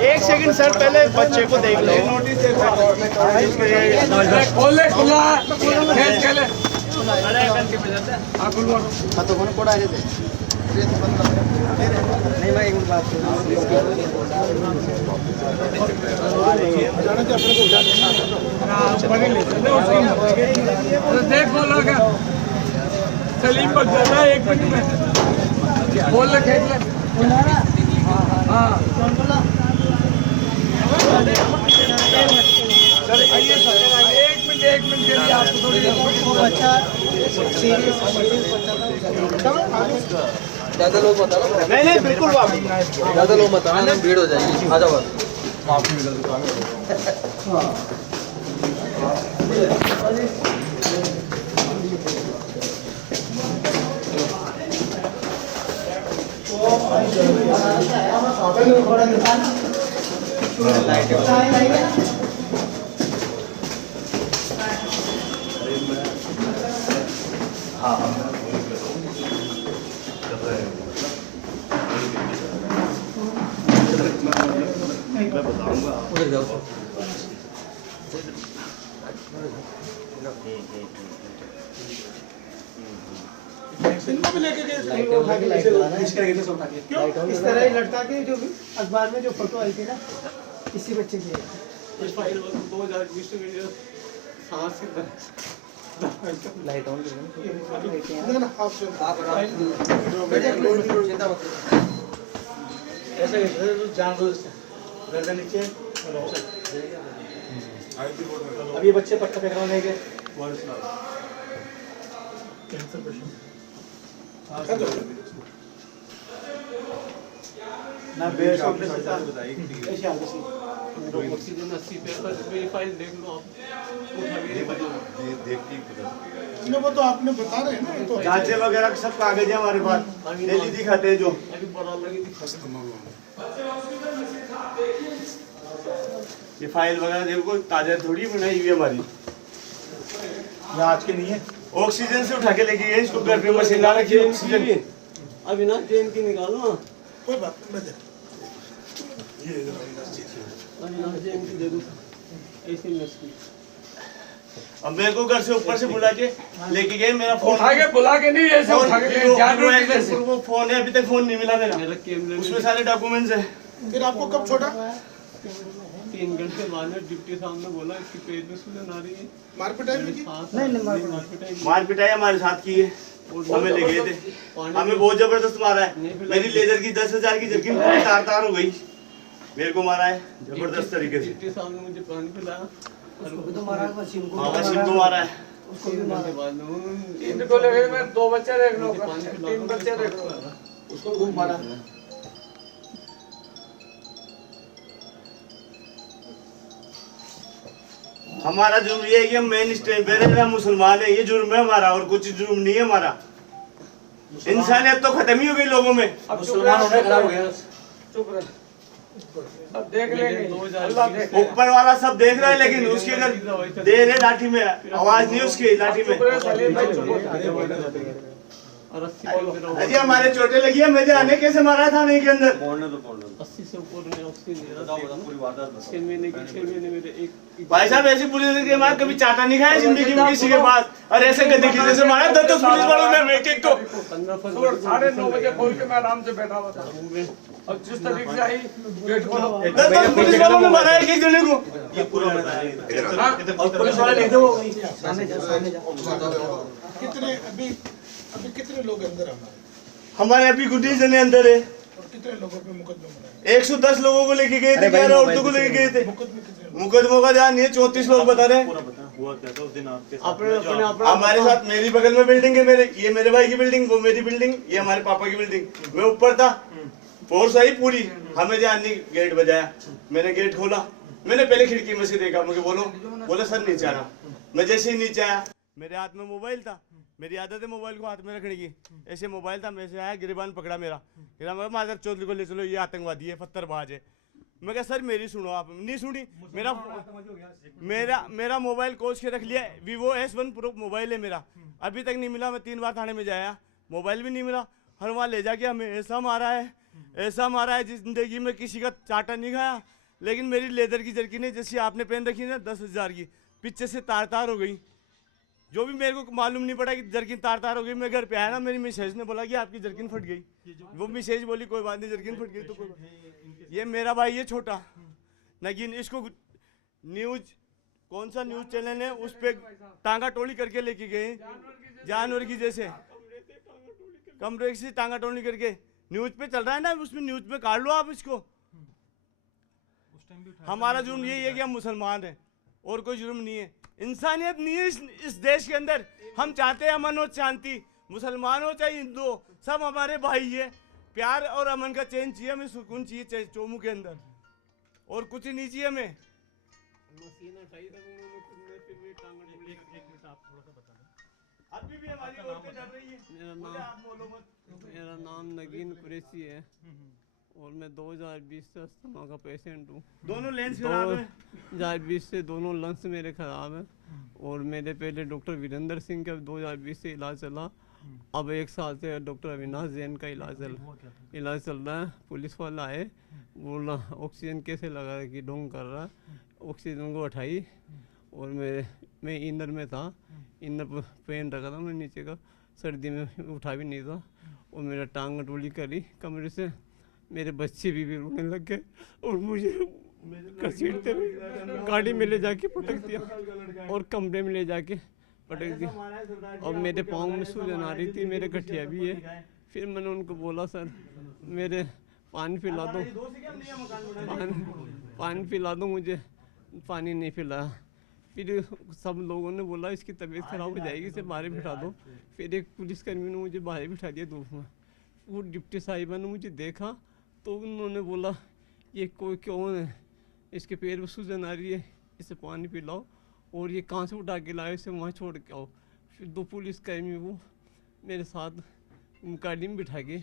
1 सेकंड सर, पहले बच्चे को देख लो। खोल ले, खुला खेल खेले नहीं मैं एक बात देख बोलो क्या सलीम पर चला 1 मिनट में बोल ले खेल ले। हाँ सर आइए सर, 1 मिनट के लिए आपको थोड़ी अच्छा ज़्यादा लोग बता रहा नहीं बिल्कुल ज़्यादा लोग बता रहा भीड़ हो जाएगी। आ जाओ उधर जाओ इनको भी लेके गए क्यों इस तरह ही लटका के जो अखबार में जो फोटो आई थी ना इसी बच्चे की लाइट ऑन चिंता मत ऐसा जान दो गर्दन नीचे। अब ये बच्चे पट्टा बैकग्राउंड है क्या ना बेस ऑक्सीजन 80 पे मेरी फाइल देख लो आप नहीं वो तो आपने बता रहे हैं ना तो जांचे वगैरह सब कागज है हमारे पास, डेली दिखाते हैं जो। ये फाइल वगैरह देखो ताजा थोड़ी बनाई हुई है हमारी, ये आज के नहीं है। ऑक्सीजन से उठा के लेके गए इसको, घर पे मशीन ला रखी है ऑक्सीजन। अभी ना चेन की निकालो ना, कोई बात नहीं अभी ना चेन की दे दो ऐसे ही। अब मेरे को घर से ऊपर से बुला के लेके गए, मेरा फोन बुला के नहीं ऐसे उठा के वो फोन है, अभी तक फोन नहीं मिला मेरा, उसमें सारे डॉक्यूमेंट्स है। फिर आपको कब छोड़ा? 3 घंटे बाद में डिप्टी साहब ने बोला इसकी पेट में सूजन आ रही है। मारपीटाई भी की? मार पिटाई हमारे साथ की है, हमें ले गए थे, हमें बहुत जबरदस्त मारा है। मेरी लेदर की 10,000 की जर्किन तार तार हो गई, मेरे को मारा है जबरदस्त तरीके से। डिप्टी साहब ने मुझे पानी पिलाया, वसीम को मारा है। इनको लगे मैं 2 बच्चे देख लो, 3 बच्चे देख लो, उसको खूब मारा। हमारा जुर्म ये है कि हम मेन स्ट्रीम पे रह रहे हैं, मुसलमान है, ये जुर्म है हमारा, और कुछ जुर्म नहीं है हमारा। इंसानियत तो खत्म ही हो गई लोगों में। मुसलमान होने खराब हो गया। चुप रह। अब देख लेंगे, अल्लाह देखे। ऊपर वाला सब देख रहा है, लेकिन उसके अगर दे रहे लाठी में आवाज नहीं उसकी लाठी में। अजी हमारे चोटें लगी है, मुझे आने कैसे मारा था थाने के अंदर। 80 से ऊपर ने उसकी छह महीने मेरे एक भाई साहब ऐसी पुलिस के मार कभी चाटा नहीं खाया जिंदगी में किसी के पास, और ऐसे गद्दे की जैसे मारा 10 पुलिस वालों ने एक एक को। 9:30 बजे खोल के मैं आराम से बैठा हुआ था, और जिस तरीके से आई गेट खोलो, 10 पुलिस वालों ने मारा एक एक जने को। ये पूरा पुलिस वाले लिख दो। कितने अभी कितने लोग अंदर हमारे अभी गुड्डी जने अंदर है, और कितने लोगों पे मुकदमा बनाया? 110 लोगों को लेके गए थे, 11 औरतों को लेके गए थे। मुकदमों का ध्यान नहीं है, 34 लोग बता रहे हैं। हमारे साथ मेरी बगल में बिल्डिंग है, ये मेरे भाई की बिल्डिंग, वो मेरी बिल्डिंग, ये हमारे पापा की बिल्डिंग। मैं ऊपर था, फोर्स आई पूरी, हमें ध्यान नहीं, गेट बजाया, मैंने गेट खोला, मैंने पहले खिड़की में से देखा, मुझे बोला सर नीचे आना। मैं जैसे ही नीचे आया, मेरे हाथ में मोबाइल था, मेरी आदत है मोबाइल को हाथ में रखने की, ऐसे मोबाइल था, मैं से आया, गिरबान पकड़ा मेरा, माधर चौधरी को ले चलो, ये आतंकवादी है, पत्थरबाज है। मैं कहा सर मेरी सुनो, आप नहीं सुनी, मेरा मोबाइल कोच के रख लिया, Vivo S1 Pro मोबाइल है मेरा, अभी तक नहीं मिला। मैं 3 बार थाने में जाया, मोबाइल भी नहीं मिला। हर वहाँ ले जाके हमें ऐसा मारा है, जिंदगी में किसी का चाटा नहीं खाया। लेकिन मेरी लेदर की जर्किन है, जैसी आपने पहन रखी ना 10,000 की, पीछे से तार हो गई, जो भी मेरे को मालूम नहीं पड़ा कि जर्किन तार हो गई। मैं घर पे आया ना, मेरी मिसेज ने बोला कि आपकी जर्किन फट गई, वो मिसेज बोली कोई बात नहीं, जर्किन फट गई तो कोई। ये मेरा भाई है छोटा नगीन, इसको न्यूज कौन सा न्यूज चैनल है उस पे टांगा टोली करके लेके गए, जानवर की जैसे कमरे से टांगा टोली करके। न्यूज पे चल रहा है ना, उसमें न्यूज पे काट लो आप इसको। हमारा जुर्म यही है कि हम मुसलमान हैं, और कोई जुर्म नहीं है। इंसानियत नहीं है इस देश के अंदर। हम चाहते हैं अमन और शांति, मुसलमान हो चाहे हिंदू हो, सब हमारे भाई है। प्यार और अमन का चैन चाहिए हमें, सुकून चाहिए चोमू के अंदर, और कुछ नहीं चाहिए हमें। अभी भी हमारी औरतें डर रही है। मेरा नाम नगीन कुरैशी है, और मैं 2020 से अस्थमा का पेशेंट हूँ। दोनों लेंस खराब है। 2020 से दोनों लंग्स मेरे ख़राब हैं, और मेरे पहले डॉक्टर वीरेंद्र सिंह का 2020 से इलाज चला। अब 1 साल से डॉक्टर अविनाश जैन का इलाज चल रहा है। पुलिस वाला आए, बोला ऑक्सीजन कैसे लगा कि ढोंग कर रहा है, ऑक्सीजन को उठाई, और मैं इनर में था, इनर पेन रखा था मैं नीचे का, सर्दी में उठा भी नहीं था, और मेरा टांग टोली करी कमरे से। मेरे बच्चे भी रोने लग गए, और मुझे घसीटते हुए गाड़ी में ले जाके पटक दिया, और कमरे में ले जाके पटक दिया, और मेरे पाँव में सूजन आ रही थी, मेरे गठिया भी है। फिर मैंने उनको बोला सर मेरे पानी पिला दो, पानी पिला दो मुझे, पानी नहीं पिलाया। फिर सब लोगों ने बोला इसकी तबीयत ख़राब हो जाएगी, इसे बाहर बिठा दो। फिर एक पुलिसकर्मी ने मुझे बाहर बिठा दिया धूप में। वो डिप्टी साहिबा ने मुझे देखा तो उन्होंने बोला ये कोई कौन है, इसके पैर में सूजन आ रही है, इसे पानी पिलाओ, और ये कहाँ से उठा के लाओ, इसे वहाँ छोड़ के आओ। फिर 2 पुलिसकर्मी वो मेरे साथ गाड़ी में बिठा के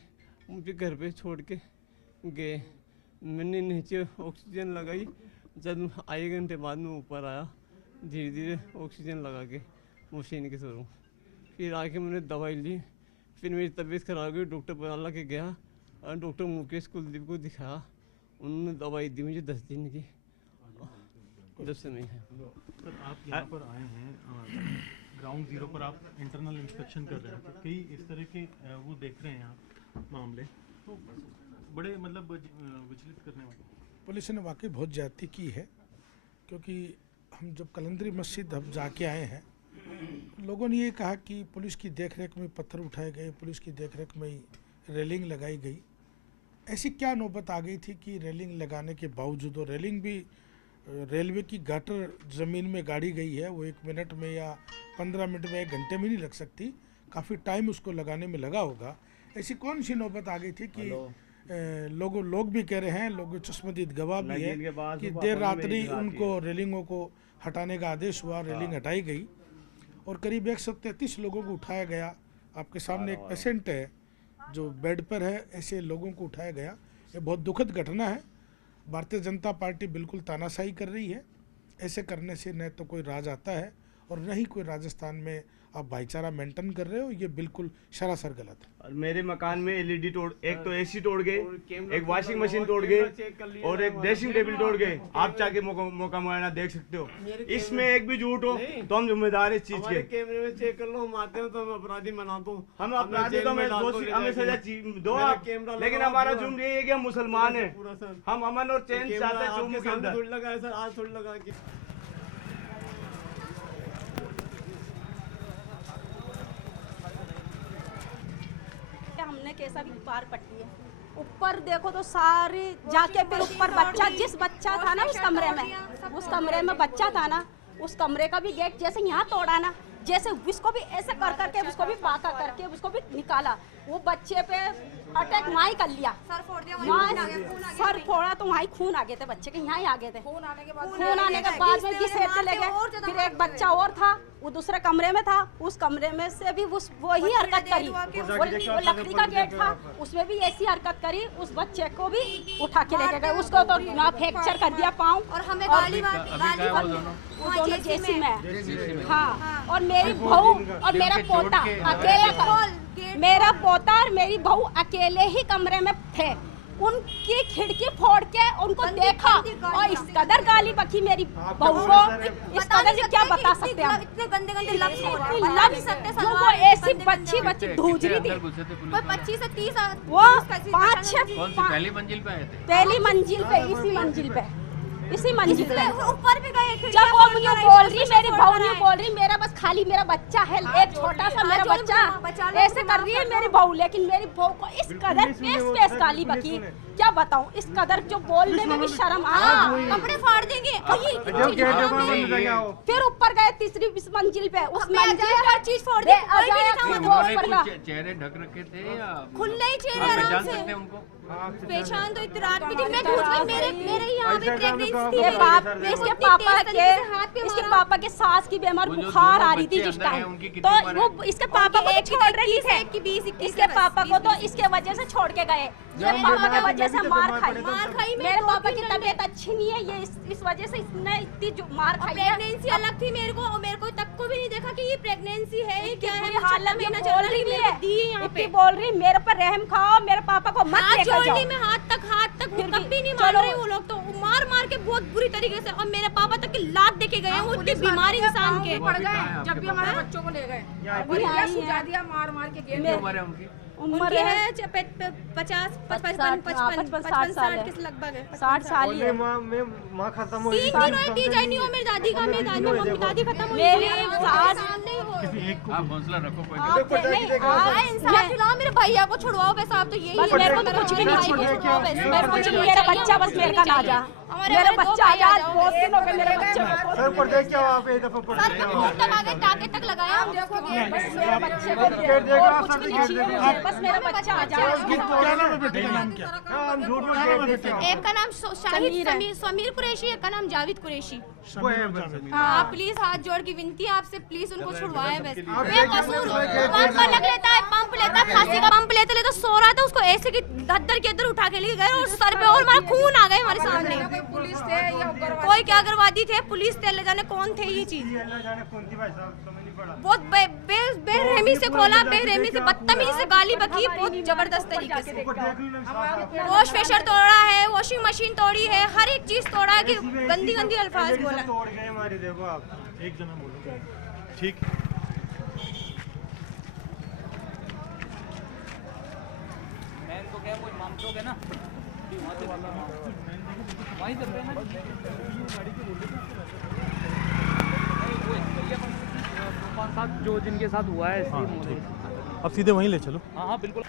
मुझे घर पे छोड़ के गए। मैंने नीचे ऑक्सीजन लगाई, जब आधे घंटे बाद में ऊपर आया, धीरे धीरे ऑक्सीजन लगा के मशीन के थ्रू। फिर आके मैंने दवाई ली, फिर मेरी तबीयत खराब हो गई, डॉक्टर बराला के गया, और डॉक्टर मुकेश कुलदीप को दिखाया, उन्होंने दवाई दी मुझे 10 दिन की, जब से नहीं है। सर आप यहाँ पर आए हैं, ग्राउंड जीरो पर आप इंटरनल इंस्पेक्शन कर रहे हैं, तो कई इस तरह के वो देख रहे हैं यहाँ मामले, तो बड़े मतलब विचलित करने वाले। पुलिस ने वाकई बहुत ज्यादती की है, क्योंकि हम जब कलंदरी मस्जिद हम जाके आए हैं, लोगों ने ये कहा कि पुलिस की देखरेख में पत्थर उठाए गए, पुलिस की देखरेख में रेलिंग लगाई गई। ऐसी क्या नौबत आ गई थी कि रेलिंग लगाने के बावजूद, और रेलिंग भी रेलवे की गाटर ज़मीन में गाड़ी गई है, वो 1 मिनट में या 15 मिनट में 1 घंटे में नहीं लग सकती, काफ़ी टाइम उसको लगाने में लगा होगा। ऐसी कौन सी नौबत आ गई थी कि लोग भी कह रहे हैं, लोग चश्मदीद गवाह भी है कि देर रात्रि उनको रेलिंगों को हटाने का आदेश हुआ, रेलिंग हटाई गई, और करीब 133 लोगों को उठाया गया। आपके सामने एक पेशेंट है जो बेड पर है, ऐसे लोगों को उठाया गया। ये बहुत दुखद घटना है, भारतीय जनता पार्टी बिल्कुल तानाशाही कर रही है। ऐसे करने से न तो कोई राज आता है और न ही कोई राजस्थान में आप भाईचारा मेंटेन कर रहे हो, ये बिल्कुल सरासर गलत है। और मेरे मकान में एलईडी तोड़, एक तो एसी तोड़ गए, एक वॉशिंग मशीन तोड़ गए और एक ड्रेसिंग टेबल तोड़ गए। आप चाहे मौका मुआयना देख सकते हो। इसमें एक भी झूठ हो तो हम जिम्मेदार इस चीज के। कैमरे में चेक कर लो, हम आते हो तो हम अपराधी बना दो। हम अपराधी तो हमें सजा दो आप, लेकिन हमारा जुर्म ये है कि हम मुसलमान हैं, हम अमन और चैन चाहते हैं। चुम्बू के अंदर थोड़ी लगा है सर, आज थोड़ी लगा के हमने कैसा भी पार पट्टी है। ऊपर देखो तो सारी जाके फिर ऊपर बच्चा, जिस बच्चा था ना उस कमरे में बच्चा था ना, उस कमरे का भी गेट जैसे यहाँ तोड़ा ना, जैसे उसको भी ऐसे कर करके उसको भी पाका करके उसको भी निकाला। वो बच्चे पे अटैक वहाँ ही कर लिया, सर फोड़ा तो वहाँ ही खून आ गए थे बच्चे के, यहाँ ही आ गए थे। खून आने के बाद में जिस हेड ले गए। फिर एक बच्चा और था, वो दूसरे कमरे में था, उस कमरे में से भी वही हरकत करी। वो लकड़ी का गेट था, उसमें भी ऐसी हरकत करी। उस बच्चे को भी उठा के लेके गए, उसको तो फ्रैक्चर कर दिया पाँव। और हमें वो दोनों जेसी में। हाँ, और मेरी बहू और मेरा पोता अकेले, मेरा पोता और मेरी बहू अकेले ही कमरे में थे। उनकी खिड़की फोड़ के उनको देखा और इस कदर गाली बकी मेरी बहू को, इस कदर से क्या बता सकते हैं। इतने गंदे गंदे लफ्ज़ वो ऐसी बच्ची धूजरी थी। 25 से 30 वो 5-6 पहली मंजिल पे आए थे। पहली मंजिल पे, इसी मंजिल पे ऊपर भी गए। जब वो मुझे बोल रही, मेरी बहू नहीं बोल रही, मेरा बस खाली मेरा बच्चा है, एक छोटा सा मेरा बच्चा, ऐसे कर रही है मेरी बहू। लेकिन मेरी बहू को इस कदर पेश गाली बकी, क्या बताऊं, इस कदर जो बोलने में भी शर्म। कपड़े फाड़ देंगे। फिर ऊपर गए तीसरी मंजिल पे, उस मंजिल हर चीज फोड़ दी। चेहरे ढक रखे थे या खुले ही चेहरे आराम से? पहचान तो इतनी रात में मेरे यहाँ भी प्रेगनेंसी थी। इसके पापा के सास की बीमार बुखार आ रही थी जिस टाइम, तो वो इसके पापा को छोड़ रही थी। इसके पापा को तो इसके वजह से छोड़ के गए, पापा के वजह से मार खाई। मेरे पापा की तबीयत अच्छी नहीं है, ये इस वजह से इसने इतनी मार खाई। प्रेगनेंसी अलग थी, मेरे को तक को भी नहीं देखा कि ये प्रेगनेंसी है क्या है। हालत में बोल रही है, बोल रही मेरे पर रहम खाओ, मेरे पापा को मत लेकर जाओ। में हाथ तक कभी नहीं मार रहे वो लोग, तो मार के बहुत बुरी तरीके से। और मेरे पापा तक की लात देके गए हैं, उनकी बीमारी इंसान के जब भी हमारे बच्चों को ले गए सुझा दिया मार के। उम्र है 50, 55, 60 के लगभग है। 60 साल है। माँ खत्म हो मेरी दादी का, मेरी दादी खत्म हुई। मेरे सास आप हौसला रखो, कोई मेरे भैया को छुड़वाओ वैसे। आप तो यही मेरे को कुछ भी नहीं चाहिए, मेरा बच्चा बस मेरे का ना जा, मेरा बच्चा आजाद। बहुत दिन हो गए मेरे बच्चे को। सर पर देख क्या वहाँ पे दफा पड़ सर पे फोन लगा के टाके तक लगाया। बस मेरे बच्चे को और कुछ भी नहीं चाहिए, बस मेरा बच्चा आजाद। क्या नाम है बेटे का? नाम क्या? एक का नाम शाहिद समीर कुरैशी, एक का नाम जावेद कुरैशी। हाँ, प्लीज हाथ जोड़ की विनती है आपसे, प्लीज उनको छुड़वाएं। वैसे बेकसूर पंप लग लेता है, पंप लेता है, फांसी का पंप लेते सो रहा था, उसको ऐसे की धद्दर के अंदर उठा के ले गए और सर पे और हमारा खून आ गए हमारे सामने। पुलिस थे या कोई क्या अगरवादी थे, पुलिस थे, अल्लाह जाने कौन थे। ये चीज बहुत बेरहमी से खोला, बेरहमी से बदतमीजी से गाली बकी, बहुत जबरदस्त तरीके से। वॉश प्रेशर तोड़ा है, वॉशिंग मशीन तोड़ी है, हर एक चीज तोड़ा है कि गंदी गंदी अल्फाज बोला। तोड़ गए हमारे, देखो आप एक जना बोलो। ठीक, मैं तो क्या कोई मामलोगे ना वहीं चल रहे हैं ना जो जिनके साथ हुआ है। अब सीधे वहीं ले चलो। हाँ बिल्कुल।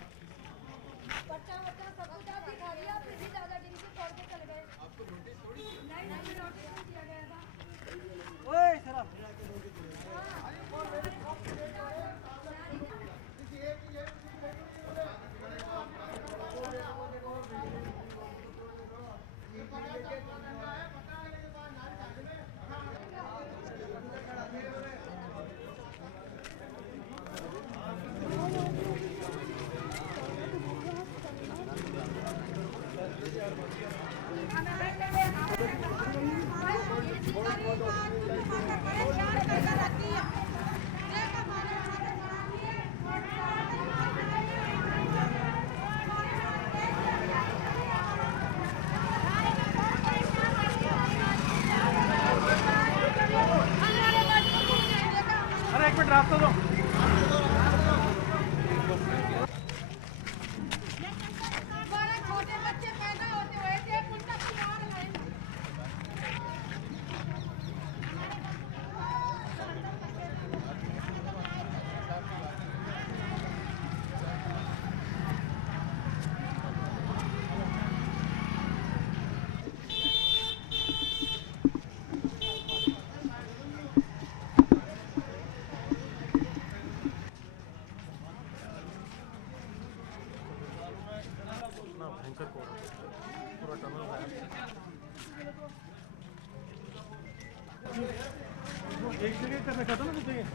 रास्ता दो। छोटे बच्चे पैदा होते हुए थे उनका एक जगह कर रखा था ना दूसरी जगह।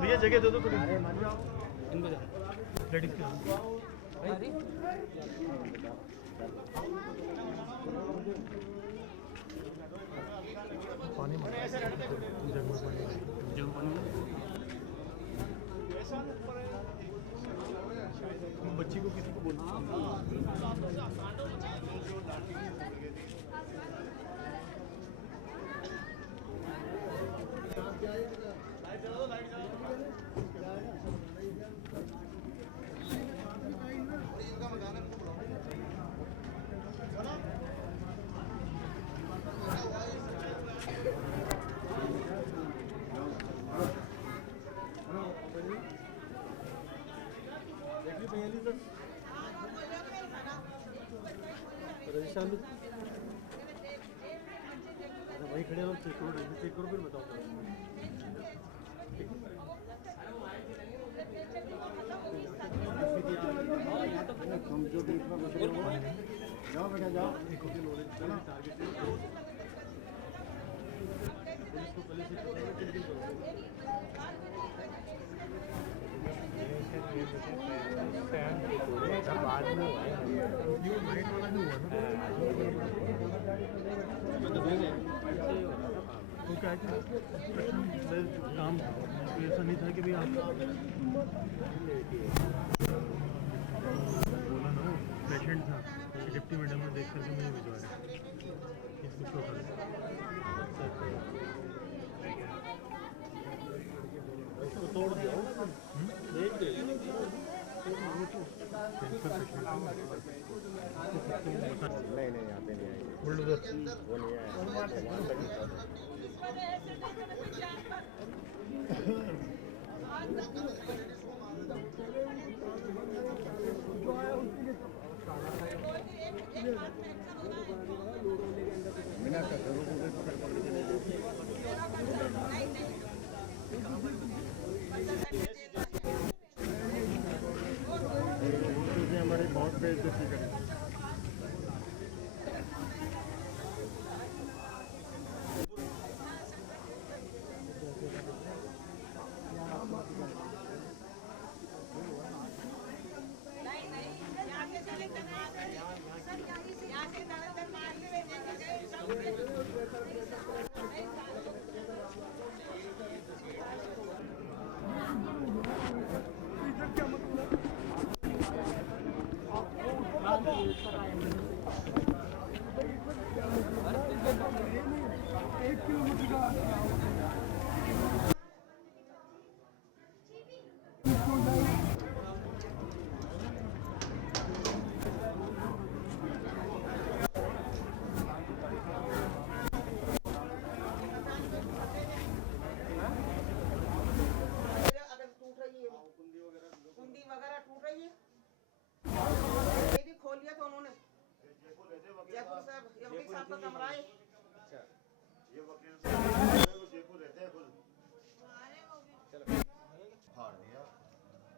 भैया जगह दे दो थोड़ी। इनको जा लेडीज के पानी बच्ची को किसी को बोलना वही खड़े हो चेक करो फिर बताओ। जाओ बेटा जाओ। वो क्या है कि काम ऐसा नहीं था कि भाई आप बोला ना पेशेंट था डिप्टी मैडम ने देख करके मुझे भिजवा रहा इसको तोड़ दिया नहीं यहाँ पे नहीं आएगी बुलडोजर वो नहीं हमारे बहुत बेइज्जती करी।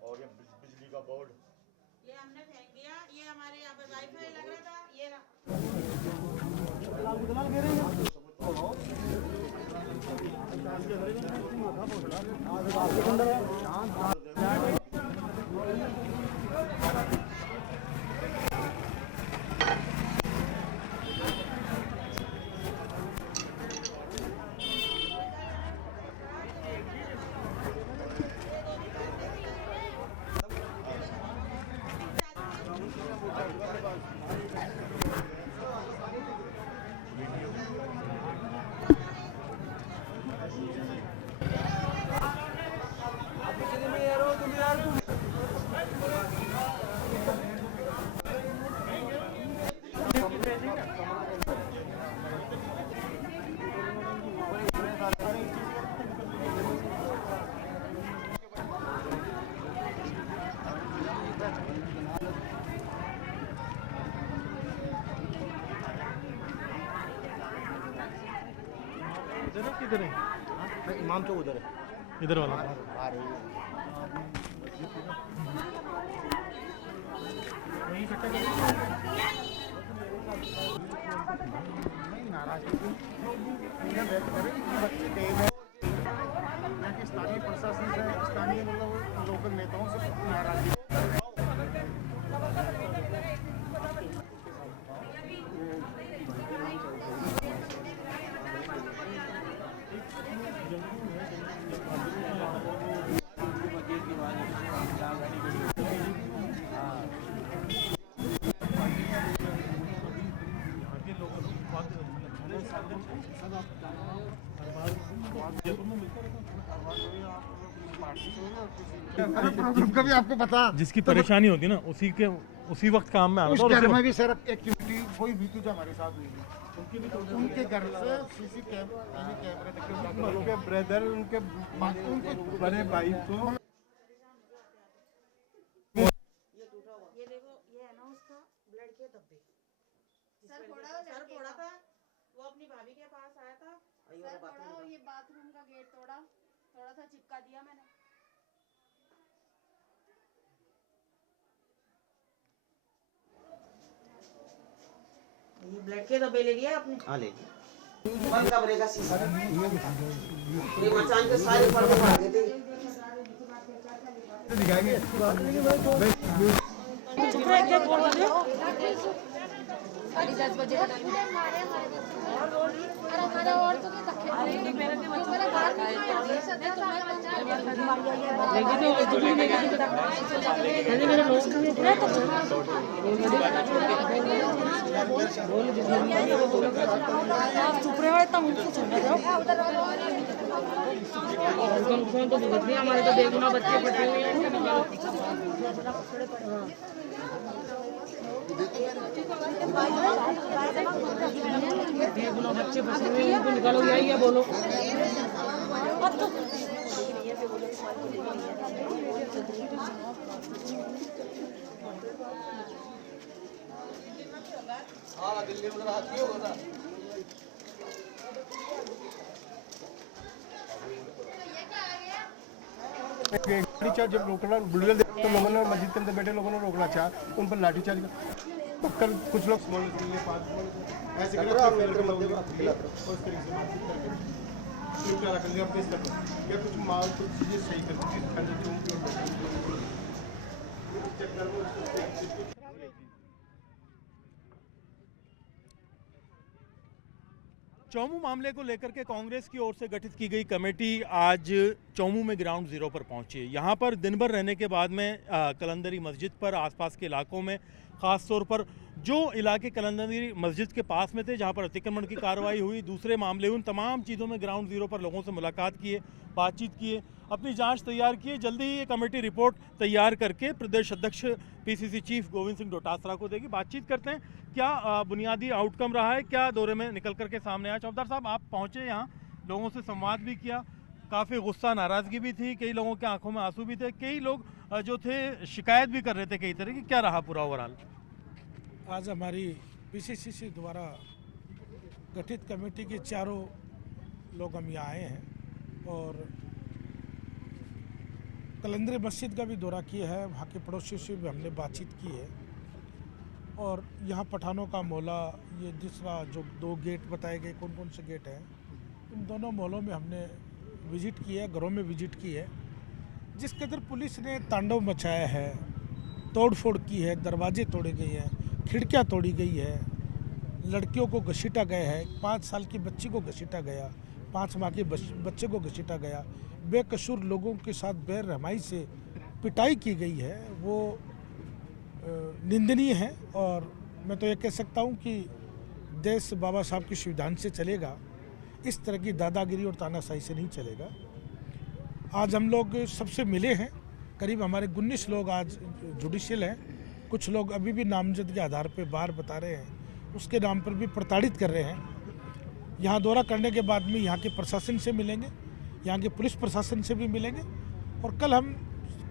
और ये बिजली का बोर्ड ये हमने फेंक दिया। ये हमारे यहाँ पे वाईफाई लग रहा था। ये इधर है किधर है? इमाम चौक उधर है, इधर वाला वहीं इकट्ठा स्थानीय प्रशासन से, स्थानीय मतलब लोकल नेताओं से नाराजगी। कभी आपको पता जिसकी परेशानी होती है ना उसी वक्त काम में उस घर में भी सर एक्टिविटी कोई भी जो हमारे साथ हुई उनके घर से सीसी कैमरे उनके ब्रदर उनके बड़े भाई को ये देखो, ये है ना उसका ब्लड के धब्बे। सर फोड़ा था, वो अपनी भाभी के पास आया था। सर फोड़ा और ये बाथरूम का गेट तोड़ा, थोड़ा सा चिपका दिया मैंने। ये ब्लड के धब्बे ले लिया आपने? हाँ ले लिया। बंद कमरे का शीशा ये मचान के सारे पर्दे फाड़ देते। दिखाएंगे साढ़े 10 बजे हमारे तो देखना बच्चे पटे हुए हैं। बच्चे फंसे हुए हैं, निकालो यही है बोलो। लाठीचार्ज जब रोकना बुलडोजर तो लोगों ने मस्जिद के अंदर बैठे लोगों ने रोकना चाहा, उन पर लाठीचार्ज पक्का कुछ लोग ऐसे या कुछ माल कुछ चीजें सही करती चौमू मामले को लेकर के कांग्रेस की ओर से गठित की गई कमेटी आज चौमू में ग्राउंड जीरो पर पहुंची है। यहाँ पर दिन भर रहने के बाद में कलंदरी मस्जिद पर आसपास के इलाकों में ख़ास तौर पर जो इलाके कलंदरी मस्जिद के पास में थे जहाँ पर अतिक्रमण की कार्रवाई हुई, दूसरे मामले उन तमाम चीज़ों में ग्राउंड जीरो पर लोगों से मुलाकात किए, बातचीत किए, अपनी जांच तैयार किए। जल्दी ही ये कमेटी रिपोर्ट तैयार करके प्रदेश अध्यक्ष पीसीसी चीफ गोविंद सिंह डोटासरा को देगी। बातचीत करते हैं क्या बुनियादी आउटकम रहा है, क्या दौरे में निकल करके सामने आया। चौधरी साहब आप पहुँचे यहाँ, लोगों से संवाद भी किया, काफ़ी गुस्सा नाराज़गी भी थी, कई लोगों के आंखों में आंसू भी थे, कई लोग जो थे शिकायत भी कर रहे थे कई तरह की। क्या रहा पूरा ओवरऑल? आज हमारी पीसीसी द्वारा गठित कमेटी के चारों लोग हम यहाँ आए हैं और कलंदरी मस्जिद का भी दौरा किया है, वहाँ के पड़ोसियों से भी हमने बातचीत की है और यहाँ पठानों का मोहल्ला, ये दूसरा जो 2 गेट बताए गए कौन कौन से गेट हैं, इन दोनों मोहल्लों में हमने विजिट की है, घरों में विजिट की है। जिस कदर पुलिस ने तांडव मचाया है, तोड़फोड़ की है, दरवाजे तोड़े गए हैं, खिड़कियां तोड़ी गई है, लड़कियों को घसीटा गया है, 5 साल की बच्ची को घसीटा गया, 5 माह के बच्चे को घसीटा गया, बेकसूर लोगों के साथ बेरहमाई से पिटाई की गई है, वो निंदनीय है। और मैं तो ये कह सकता हूँ कि देश बाबा साहब के संविधान से चलेगा, इस तरह की दादागिरी और तानाशाही से नहीं चलेगा। आज हम लोग सबसे मिले हैं, करीब हमारे 19 लोग आज जुडिशियल हैं, कुछ लोग अभी भी नामजद के आधार पर बाहर बता रहे हैं, उसके नाम पर भी प्रताड़ित कर रहे हैं। यहाँ दौरा करने के बाद में यहाँ के प्रशासन से मिलेंगे, यहाँ के पुलिस प्रशासन से भी मिलेंगे और कल हम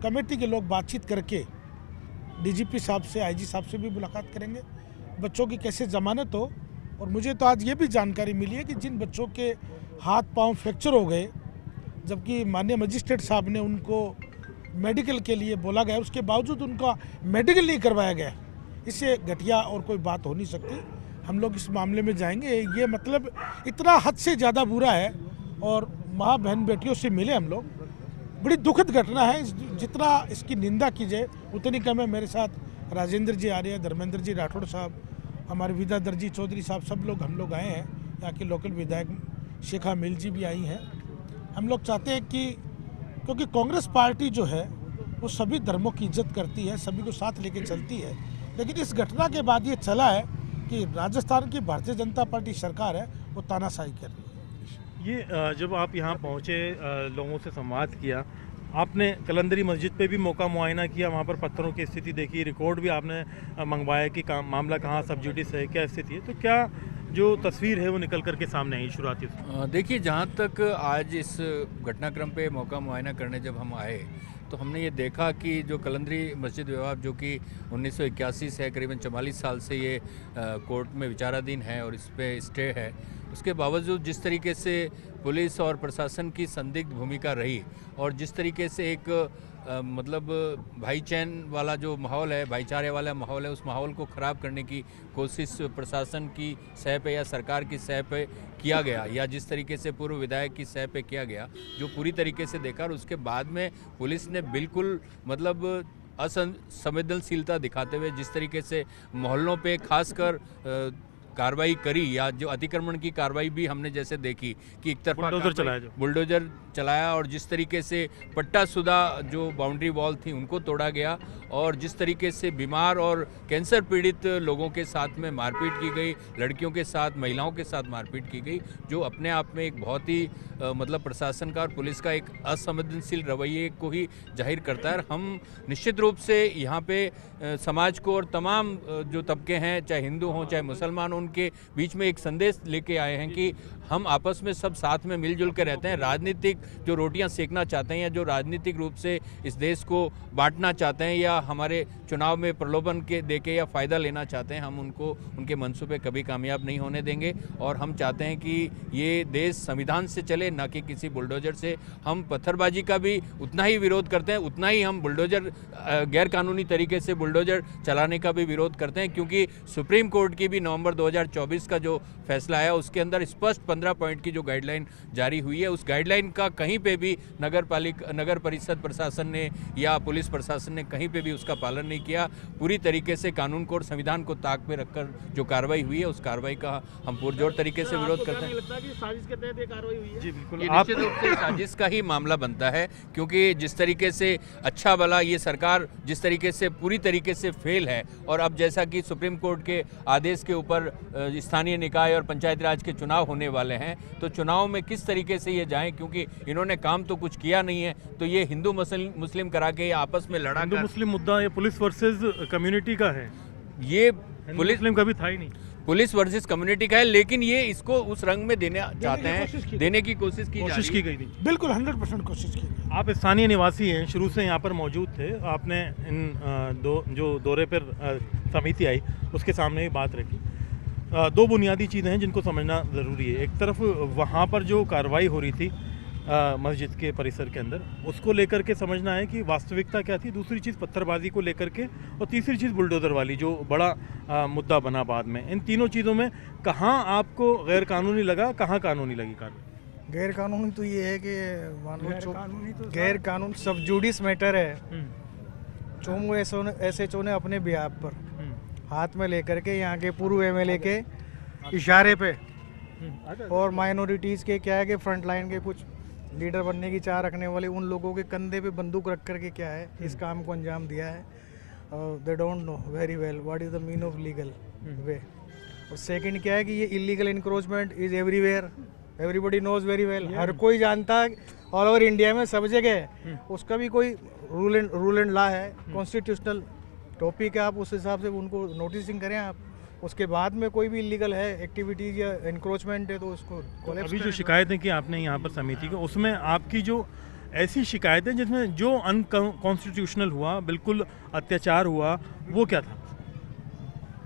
कमेटी के लोग बातचीत करके डीजीपी साहब से, आईजी साहब से भी मुलाकात करेंगे, बच्चों की कैसे जमानत हो। और मुझे तो आज ये भी जानकारी मिली है कि जिन बच्चों के हाथ पांव फ्रैक्चर हो गए, जबकि माननीय मजिस्ट्रेट साहब ने उनको मेडिकल के लिए बोला गया, उसके बावजूद उनका मेडिकल नहीं करवाया गया। इससे घटिया और कोई बात हो नहीं सकती। हम लोग इस मामले में जाएंगे। ये मतलब इतना हद से ज़्यादा बुरा है और माँ बहन बेटियों से मिले हम लोग, बड़ी दुखद घटना है। जितना इसकी निंदा की जाए उतनी कम है। मेरे साथ राजेंद्र जी आ रहे हैं, धर्मेंद्र जी राठौड़ साहब, हमारे विद्याधर जी चौधरी साहब, सब लोग हम लोग आए हैं। यहाँ के लोकल विधायक शिखा मिल जी भी आई हैं। हम लोग चाहते हैं कि क्योंकि कांग्रेस पार्टी जो है वो सभी धर्मों की इज्जत करती है, सभी को साथ लेके चलती है, लेकिन इस घटना के बाद ये चला है कि राजस्थान की भारतीय जनता पार्टी सरकार है वो तानाशाही कर रही है। ये जब आप यहाँ पहुँचे, लोगों से संवाद किया, आपने कलंदरी मस्जिद पे भी मौका मुआयना किया, वहाँ पर पत्थरों की स्थिति देखी, रिकॉर्ड भी आपने मंगवाया कि मामला कहाँ सब जुडिस है, क्या स्थिति है, तो क्या जो तस्वीर है वो निकल करके सामने आई शुरुआती? देखिए, जहाँ तक आज इस घटनाक्रम पे मौका मुआयना करने जब हम आए तो हमने ये देखा कि जो कलंदरी मस्जिद विवाद जो कि 1981 से करीबन 44 साल से ये कोर्ट में विचाराधीन है और इस पे स्टे है, उसके बावजूद जिस तरीके से पुलिस और प्रशासन की संदिग्ध भूमिका रही और जिस तरीके से एक मतलब भाईचैन वाला जो माहौल है, भाईचारे वाला माहौल है, उस माहौल को ख़राब करने की कोशिश प्रशासन की सह पे या सरकार की सह पे किया गया, या जिस तरीके से पूर्व विधायक की सह पे किया गया, जो पूरी तरीके से देखा। और उसके बाद में पुलिस ने बिल्कुल मतलब असंवेदनशीलता दिखाते हुए जिस तरीके से मोहल्लों पे खासकर कार्रवाई करी, या जो अतिक्रमण की कार्रवाई भी हमने जैसे देखी कि एक तरफा बुलडोजर चलाया और जिस तरीके से पट्टाशुदा जो बाउंड्री वॉल थी उनको तोड़ा गया, और जिस तरीके से बीमार और कैंसर पीड़ित लोगों के साथ में मारपीट की गई, लड़कियों के साथ, महिलाओं के साथ मारपीट की गई, जो अपने आप में एक बहुत ही मतलब प्रशासन का और पुलिस का एक असंवेदनशील रवैये को ही जाहिर करता है। हम निश्चित रूप से यहाँ पे समाज को और तमाम जो तबके हैं, चाहे हिंदू हों चाहे मुसलमान हों, उनके बीच में एक संदेश लेके आए हैं कि हम आपस में सब साथ में मिलजुल कर रहते हैं। राजनीतिक जो रोटियां सेकना चाहते हैं या जो राजनीतिक रूप से इस देश को बांटना चाहते हैं या हमारे चुनाव में प्रलोभन के देके या फ़ायदा लेना चाहते हैं, हम उनको उनके मंसूबे कभी कामयाब नहीं होने देंगे। और हम चाहते हैं कि ये देश संविधान से चले, ना कि किसी बुलडोजर से। हम पत्थरबाजी का भी उतना ही विरोध करते हैं, उतना ही हम बुलडोजर गैर कानूनी तरीके से बुलडोजर चलाने का भी विरोध करते हैं, क्योंकि सुप्रीम कोर्ट की भी नवंबर 2024 का जो फैसला आया उसके अंदर स्पष्ट 15 पॉइंट की जो गाइडलाइन जारी हुई है, उस गाइडलाइन का कहीं पे भी नगर परिषद प्रशासन ने या पुलिस प्रशासन ने कहीं पे भी उसका पालन नहीं किया। पूरी तरीके से कानून को और संविधान को ताक पे रखकर जो कार्रवाई हुई है, उस कार्रवाई का हम पुरजोर तरीके से विरोध करते हैं। लगता है कि साजिश के तहत ये कार्रवाई हुई है? जी बिल्कुल, निश्चित रूप से साजिश का ही मामला बनता है, क्योंकि जिस तरीके से अच्छा भला ये सरकार जिस तरीके से पूरी तरीके से फेल है, और अब जैसा कि सुप्रीम कोर्ट के आदेश के ऊपर स्थानीय निकाय और पंचायत राज के चुनाव होने वाले हैं, तो चुनाव में किस तरीके से ये जाएं, क्योंकि इन्होंने काम तो कुछ किया नहीं है, तो ये हिंदू मुस्लिम करा के आपस में लड़ा हिंदू मुस्लिम मुद्दा ये पुलिस वर्सेस कम्युनिटी का है, ये पुलिस मुस्लिम कभी था ही नहीं, पुलिस वर्सेस कम्युनिटी का है, लेकिन ये इसको उस रंग में देने चाहते हैं, देने की कोशिश की गई थी। बिल्कुल 100% कोशिश की। आप स्थानीय निवासी हैं, शुरू से यहाँ पर मौजूद थे, आपने इन जो दौरे पर समिति आई उसके सामने ही बात रखी। दो बुनियादी चीज़ें हैं जिनको समझना ज़रूरी है। एक तरफ वहाँ पर जो कार्रवाई हो रही थी मस्जिद के परिसर के अंदर, उसको लेकर के समझना है कि वास्तविकता क्या थी। दूसरी चीज़ पत्थरबाजी को लेकर के, और तीसरी चीज़ बुलडोज़र वाली जो बड़ा मुद्दा बना बाद में। इन तीनों चीज़ों में कहाँ आपको गैर कानूनी लगा, कहाँ कानूनी लगी कार्रवाई? गैर कानूनी तो ये है कि मान लो गैर कानून सब जुडिस मैटर है। चोमू एसएचओ ने अपने बिहाफ पर हाथ में लेकर के यहाँ के पूर्व एमएलए के इशारे पे, और माइनॉरिटीज़ के क्या है कि फ्रंट लाइन के कुछ लीडर बनने की चाह रखने वाले उन लोगों के कंधे पे बंदूक रख करके क्या है इस काम को अंजाम दिया है। They don't know very well what is the mean of legal way. और सेकंड क्या है कि ये illegal encroachment is everywhere, everybody knows very well, हर कोई जानता है ऑल ओवर इंडिया में सब जगह। उसका भी कोई रूल एंड लॉ है, कॉन्स्टिट्यूशनल टॉपिक है, आप उस हिसाब से उनको नोटिसिंग करें आप। उसके बाद में कोई भी इलीगल है एक्टिविटीज़ या इंक्रोचमेंट है तो उसको अभी जो शिकायतें की आपने यहाँ पर समिति को, उसमें आपकी जो ऐसी शिकायतें जिसमें जो अनकॉन्स्टिट्यूशनल हुआ, बिल्कुल अत्याचार हुआ, वो क्या था?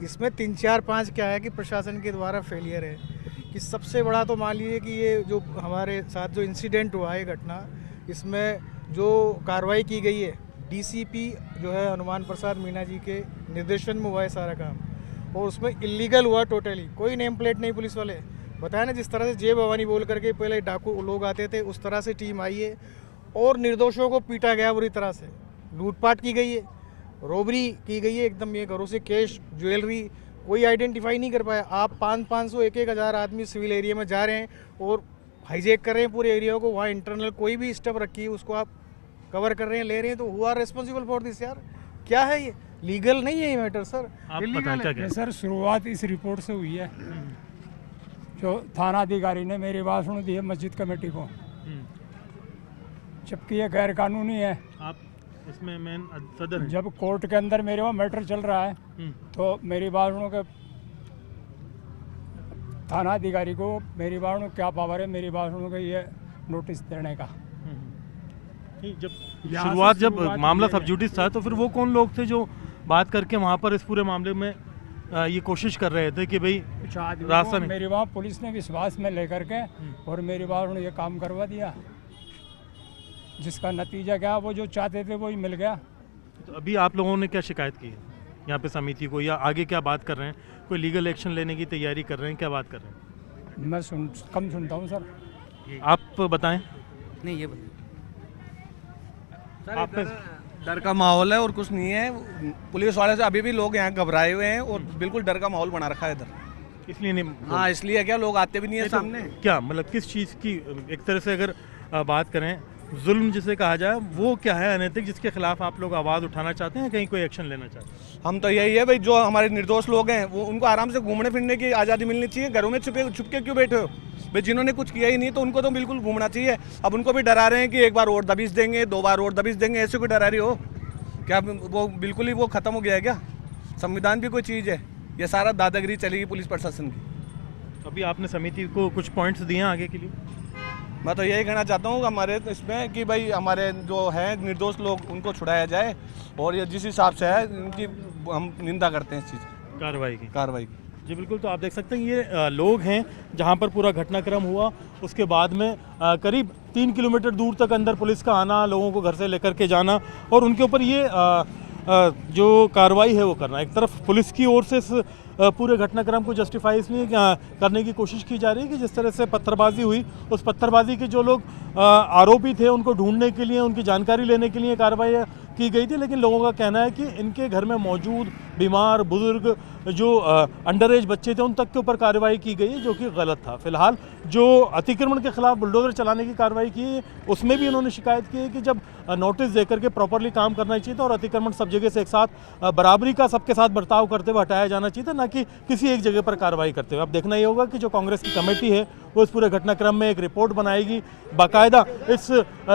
इसमें 3 4 5 क्या है कि प्रशासन के द्वारा फेलियर है। कि सबसे बड़ा तो मान लीजिए कि ये जो हमारे साथ जो इंसिडेंट हुआ है घटना, इसमें जो कार्रवाई की गई है डीसीपी जो है हनुमान प्रसाद मीना जी के निर्देशन में हुआ है सारा काम, और उसमें इलीगल हुआ टोटली। कोई नेम प्लेट नहीं, पुलिस वाले बताया ना जिस तरह से जय भवानी बोल करके पहले डाकू लोग आते थे, उस तरह से टीम आई है और निर्दोषों को पीटा गया बुरी तरह से, लूटपाट की गई है, रॉबरी की गई है एकदम। ये घरों से कैश ज्वेलरी कोई आइडेंटिफाई नहीं कर पाया। आप 500 1,000 आदमी सिविल एरिया में जा रहे हैं और हाईजैक कर रहे हैं पूरे एरिया को, वहाँ इंटरनल कोई भी स्टेप रखी है उसको आप कवर कर रहे हैं, ले रहे हैं, तो who are responsible for this यार? क्या है ये? लीगल नहीं है ये मैटर सर। आप बताएं क्या क्या? सर शुरुआत इस रिपोर्ट से हुई है जो थाना अधिकारी ने मेरी बात सुन दी है मस्जिद कमेटी को, जबकि ये गैर कानूनी है। आप इसमें मेन सदर हैं। जब कोर्ट के अंदर मेरे वहाँ मैटर चल रहा है तो मेरी बात सुनो के थाना अधिकारी को मेरी बात सुनो क्या पावर है, मेरी बात सुनो के ये नोटिस देने का। जब शुरुआत जब मामला सब जुडिस था तो फिर वो कौन लोग थे जो बात करके वहाँ पर इस पूरे मामले में ये कोशिश कर रहे थे कि भाई रास्ता नहीं? मेरी वहाँ पुलिस ने विश्वास में लेकर के और मेरी बात ये काम करवा दिया, जिसका नतीजा क्या वो जो चाहते थे वही मिल गया। तो अभी आप लोगों ने क्या शिकायत की है यहाँ पे समिति को, या आगे क्या बात कर रहे हैं? कोई लीगल एक्शन लेने की तैयारी कर रहे हैं, क्या बात कर रहे हैं? मैं कम सुनता हूँ सर। आप बताएं। नहीं ये बताएं। आप डर का माहौल है और कुछ नहीं है। पुलिस वाले से अभी भी लोग यहाँ घबराए हुए हैं और बिल्कुल डर का माहौल बना रखा है इधर। इसलिए नहीं? हाँ इसलिए क्या, लोग आते भी नहीं है सामने। क्या मतलब किस चीज़ की एक तरह से अगर बात करें, जुल्म जिसे कहा जाए वो क्या है अनैतिक जिसके खिलाफ आप लोग आवाज़ उठाना चाहते हैं, कहीं कोई एक्शन लेना चाहते हैं? हम तो यही है भाई, जो हमारे निर्दोष लोग हैं वो उनको आराम से घूमने फिरने की आज़ादी मिलनी चाहिए। घरों में छुपके क्यों बैठे हो भाई? जिन्होंने कुछ किया ही नहीं तो उनको तो बिल्कुल घूमना चाहिए। अब उनको भी डरा रहे हैं कि एक बार और दबिश देंगे, 2 बार और दबिश देंगे, ऐसे कोई डरा रही हो क्या? वो बिल्कुल ही वो ख़त्म हो गया है क्या? संविधान भी कोई चीज़ है? ये सारा दादागिरी चलेगी पुलिस प्रशासन की। अभी आपने समिति को कुछ पॉइंट्स दिए हैं आगे के लिए? मैं तो यही कहना चाहता हूँ हमारे इसमें कि भाई हमारे जो हैं निर्दोष लोग उनको छुड़ाया जाए, और ये जिस हिसाब से है इनकी हम निंदा करते हैं इस चीज़ कार्रवाई की। जी बिल्कुल। तो आप देख सकते हैं ये लोग हैं जहां पर पूरा घटनाक्रम हुआ, उसके बाद में करीब 3 किलोमीटर दूर तक अंदर पुलिस का आना, लोगों को घर से लेकर के जाना और उनके ऊपर ये जो कार्रवाई है वो करना। एक तरफ पुलिस की ओर से इस पूरे घटनाक्रम को जस्टिफाई इसलिए करने की कोशिश की जा रही है कि जिस तरह से पत्थरबाजी हुई, उस पत्थरबाजी के जो लोग आरोपी थे उनको ढूंढने के लिए, उनकी जानकारी लेने के लिए कार्रवाई की गई थी। लेकिन लोगों का कहना है कि इनके घर में मौजूद बीमार बुजुर्ग जो अंडर एज बच्चे थे उन तक के ऊपर कार्रवाई की गई है, जो कि गलत था। फिलहाल जो अतिक्रमण के खिलाफ बुलडोजर चलाने की कार्रवाई की है उसमें भी इन्होंने शिकायत की है कि जब नोटिस देकर के प्रॉपरली काम करना चाहिए था और अतिक्रमण सब जगह से एक साथ बराबरी का सबके साथ बर्ताव करते हुए हटाया जाना चाहिए था, ना कि किसी एक जगह पर कार्रवाई करते हुए। अब देखना ये होगा कि जो कांग्रेस की कमेटी है वो इस पूरे घटनाक्रम में एक रिपोर्ट बनाएगी, बाकायदा इस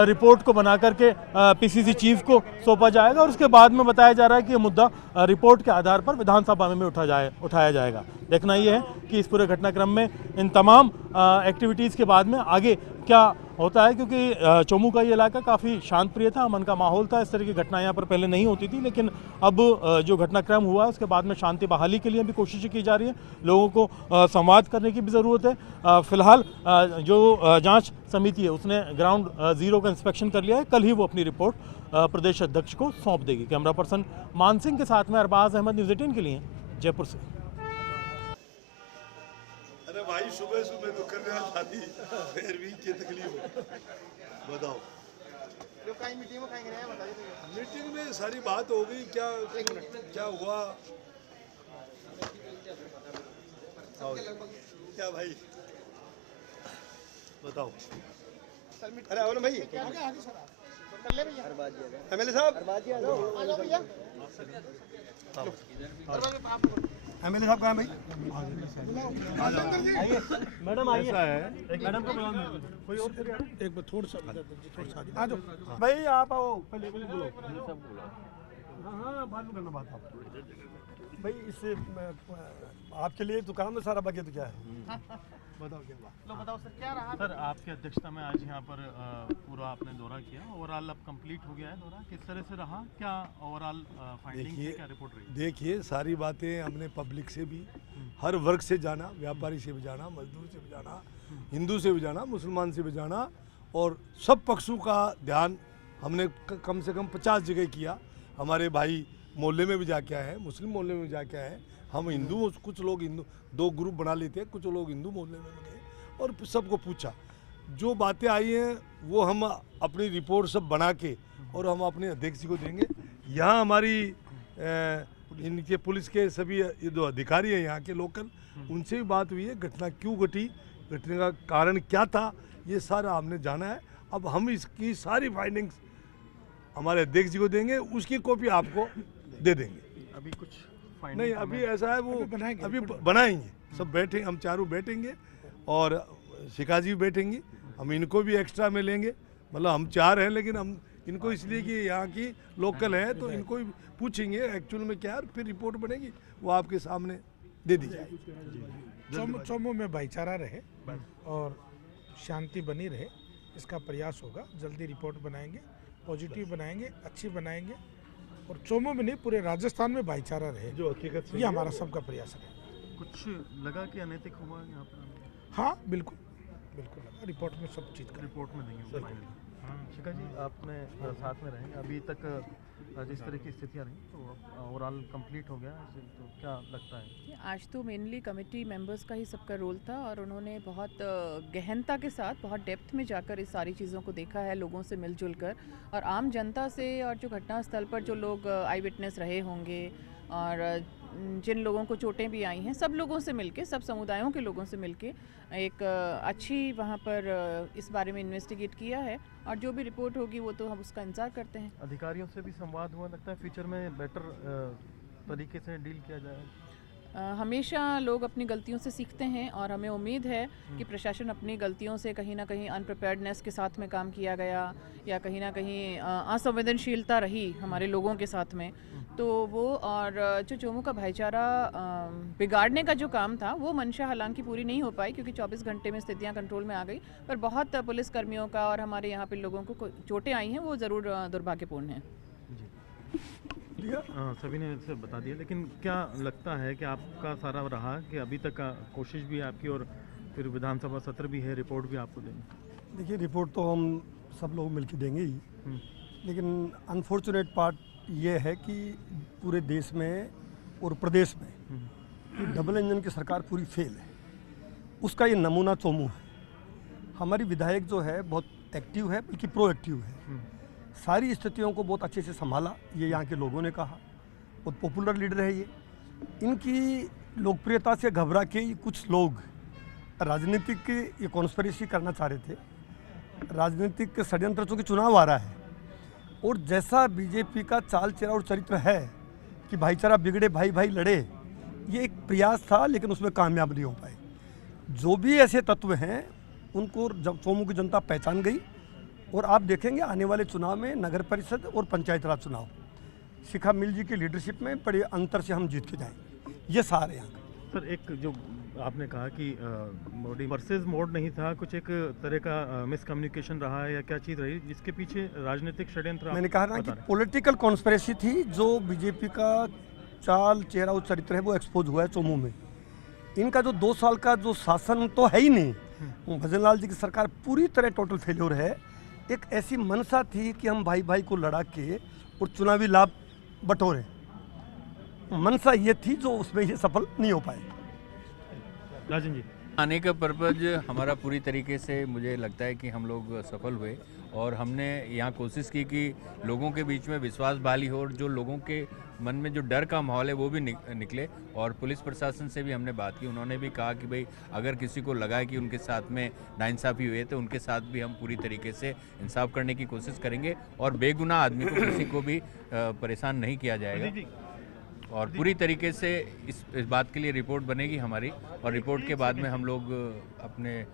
रिपोर्ट को बना करके पीसीसी चीफ को सौंपा जाएगा और उसके बाद में बताया जा रहा है कि ये मुद्दा रिपोर्ट के आधार पर विधानसभा में उठाया जाएगा। देखना ये है कि इस पूरे घटनाक्रम में इन तमाम एक्टिविटीज़ के बाद में आगे क्या होता है, क्योंकि चोमू का ये इलाका काफ़ी शांत प्रिय था, अमन का माहौल था, इस तरह की घटना यहाँ पर पहले नहीं होती थी। लेकिन अब जो घटनाक्रम हुआ है उसके बाद में शांति बहाली के लिए भी कोशिशें की जा रही है, लोगों को संवाद करने की भी ज़रूरत है। फिलहाल जो जांच समिति है उसने ग्राउंड ज़ीरो का इंस्पेक्शन कर लिया है, कल ही वो अपनी रिपोर्ट प्रदेश अध्यक्ष को सौंप देगी। कैमरा पर्सन मान सिंह के साथ में अरबाज अहमद, न्यूज़ 18 के लिए जयपुर से। अरे भाई सुबह सुबह तो कर रहा शादी, फिर भी क्या तकलीफ हो बताओ? मीटिंग में सारी बात हो गई, क्या हुआ क्या भाई बताओ? अरे आओ ना भाई, एमएलए साहब, एमएलए साहब कहाँ हैं भाई? मैडम आइए। मैडम को कोई और एक बार थोड़ा सा आ जाओ भाई, आप आओ पहले बोलो। हाँ बाद में करना बात आप भाई। इससे आपके लिए तो काम है सारा, बाकी तो क्या है। बताओ क्या बात। बताओ सर क्या रहा। सर आपकी अध्यक्षता में आज यहाँ पर पूरा आपने दौरा किया, ओवरऑल अब कंप्लीट हो गया है दौरा, किस तरह से रहा, क्या ओवरऑल फाइंडिंग है, क्या रिपोर्ट रही? देखिए सारी बातें हमने पब्लिक से भी, हर वर्ग से जाना, व्यापारी से भी जाना, मजदूर से भी जाना, हिंदू से भी जाना, मुसलमान से भी जाना, और सब पक्षों का ध्यान हमने कम से कम 50 जगह किया। हमारे भाई मोहल्ले में भी जाके आए हैं, मुस्लिम मोहल्ले में भी जाके आए हैं, हम हिंदू, कुछ लोग हिंदू, 2 ग्रुप बना लेते हैं, कुछ लोग हिंदू मोहल्ले में गए और सबको पूछा, जो बातें आई हैं वो हम अपनी रिपोर्ट सब बना के और हम अपने अध्यक्ष जी को देंगे। यहाँ हमारी इनके पुलिस के सभी ये जो अधिकारी हैं यहाँ के लोकल, उनसे भी बात हुई है, घटना क्यों घटी, घटने का कारण क्या था, ये सारा हमने जाना है। अब हम इसकी सारी फाइंडिंग्स हमारे अध्यक्ष जी को देंगे, उसकी कॉपी आपको दे देंगे। अभी कुछ नहीं, अभी ऐसा है, वो अभी बनाएंगे, सब बैठे, हम चारों बैठेंगे और शिखा जी बैठेंगी, हम इनको भी एक्स्ट्रा में लेंगे, मतलब हम 4 हैं लेकिन हम इनको इसलिए कि यहाँ की लोकल है तो इनको भी पूछेंगे एक्चुअल में क्या है, फिर रिपोर्ट बनेगी, वो आपके सामने दे दी जाएगी। चोमू में भाईचारा रहे और शांति बनी रहे, इसका प्रयास होगा। जल्दी रिपोर्ट बनाएंगे, पॉजिटिव बनाएंगे, अच्छी बनाएंगे, और चोमू में नहीं पूरे राजस्थान में भाईचारा रहे, जो हकीकत ये हमारा सबका प्रयास है। कुछ लगा कि अनैतिक हुआ यहाँ पर? हाँ बिल्कुल बिल्कुल लगा, रिपोर्ट में सब चीज़ का रिपोर्ट में देंगे फाइनली। शिखा जी आपने साथ में रहेंगे, अभी तक जिस तरह की स्थितियाँ रही तो ओवरऑल कंप्लीट हो गया, तो क्या लगता है? आज तो मेनली कमेटी मेंबर्स का ही सबका रोल था और उन्होंने बहुत गहनता के साथ, बहुत डेप्थ में जाकर इस सारी चीज़ों को देखा है, लोगों से मिलजुल कर, और आम जनता से, और जो घटनास्थल पर जो लोग आई विटनेस रहे होंगे और जिन लोगों को चोटें भी आई हैं, सब लोगों से मिलके, सब समुदायों के लोगों से मिलके एक अच्छी वहाँ पर इस बारे में इन्वेस्टिगेट किया है, और जो भी रिपोर्ट होगी वो तो हम उसका इंतजार करते हैं। अधिकारियों से भी संवाद हुआ, लगता है फ्यूचर में बेटर तरीके से डील किया जाए? हमेशा लोग अपनी गलतियों से सीखते हैं और हमें उम्मीद है कि प्रशासन अपनी गलतियों से कहीं ना कहीं अनप्रिपेयर्डनेस के साथ में काम किया गया, या कहीं ना कहीं असंवेदनशीलता रही हमारे लोगों के साथ में, तो वो, और जो चोमू का भाईचारा बिगाड़ने का जो काम था वो मंशा हालांकि पूरी नहीं हो पाई, क्योंकि 24 घंटे में स्थितियां कंट्रोल में आ गई, पर बहुत पुलिसकर्मियों का और हमारे यहाँ पे लोगों को चोटें आई हैं, वो ज़रूर दुर्भाग्यपूर्ण है। सभी ने इसे बता दिया, लेकिन क्या लगता है कि आपका सारा रहा कि अभी तक का कोशिश भी आपकी, और फिर विधानसभा सत्र भी है, रिपोर्ट भी आपको देंगे? देखिए रिपोर्ट तो हम सब लोग मिलकर देंगे ही, लेकिन अनफॉर्चुनेट पार्ट ये है कि पूरे देश में और प्रदेश में डबल इंजन की सरकार पूरी फेल है, उसका ये नमूना चोमू है। हमारी विधायक जो है बहुत एक्टिव है, बल्कि प्रोएक्टिव है, सारी स्थितियों को बहुत अच्छे से संभाला, ये यहाँ के लोगों ने कहा, बहुत पॉपुलर लीडर है ये। इनकी लोकप्रियता से घबरा के कुछ लोग राजनीतिक ये कॉन्स्पिरेसी करना चाह रहे थे, राजनीतिक षड्यंत्र, चूँकि चुनाव आ रहा है और जैसा बीजेपी का चाल चेहरा और चरित्र है कि भाईचारा बिगड़े, भाई भाई लड़े, ये एक प्रयास था लेकिन उसमें कामयाब नहीं हो पाए। जो भी ऐसे तत्व हैं उनको जब चोमू की जनता पहचान गई, और आप देखेंगे आने वाले चुनाव में नगर परिषद और पंचायत राज चुनाव शिखा मिल जी की लीडरशिप में बड़े अंतर से हम जीत के जाएंगे, ये सारे यहाँ। सर एक जो आपने कहा कि मोदी वर्सेस मोड नहीं था, कुछ एक तरह का मिसकम्युनिकेशन रहा है, या क्या चीज़ रही जिसके पीछे राजनीतिक षड्यंत्र? मैंने कहा ना कि पॉलिटिकल कॉन्स्पिरेसी थी, जो बीजेपी का चाल चेहरा और चरित्र है वो एक्सपोज हुआ है चोमू में। इनका जो 2 साल का जो शासन तो है ही नहीं, भजन लाल जी की सरकार पूरी तरह टोटल फेल्योर है। एक ऐसी मनसा थी कि हम भाई भाई को लड़ा के और चुनावी लाभ बटोरे, मनसा ये थी जो उसमें ये सफल नहीं हो पाए। राजन जी, आने का पर्पज हमारा पूरी तरीके से मुझे लगता है कि हम लोग सफल हुए, और हमने यहाँ कोशिश की कि लोगों के बीच में विश्वास बहाली हो, और जो लोगों के मन में जो डर का माहौल है वो भी निकले। और पुलिस प्रशासन से भी हमने बात की, उन्होंने भी कहा कि भाई अगर किसी को लगा है कि उनके साथ में नाइंसाफ़ी हुई है तो उनके साथ भी हम पूरी तरीके से इंसाफ करने की कोशिश करेंगे, और बेगुनाह आदमी को किसी को भी परेशान नहीं किया जाएगा। और पूरी तरीके से इस बात के लिए रिपोर्ट बनेगी हमारी, और रिपोर्ट के बाद में हम लोग अपने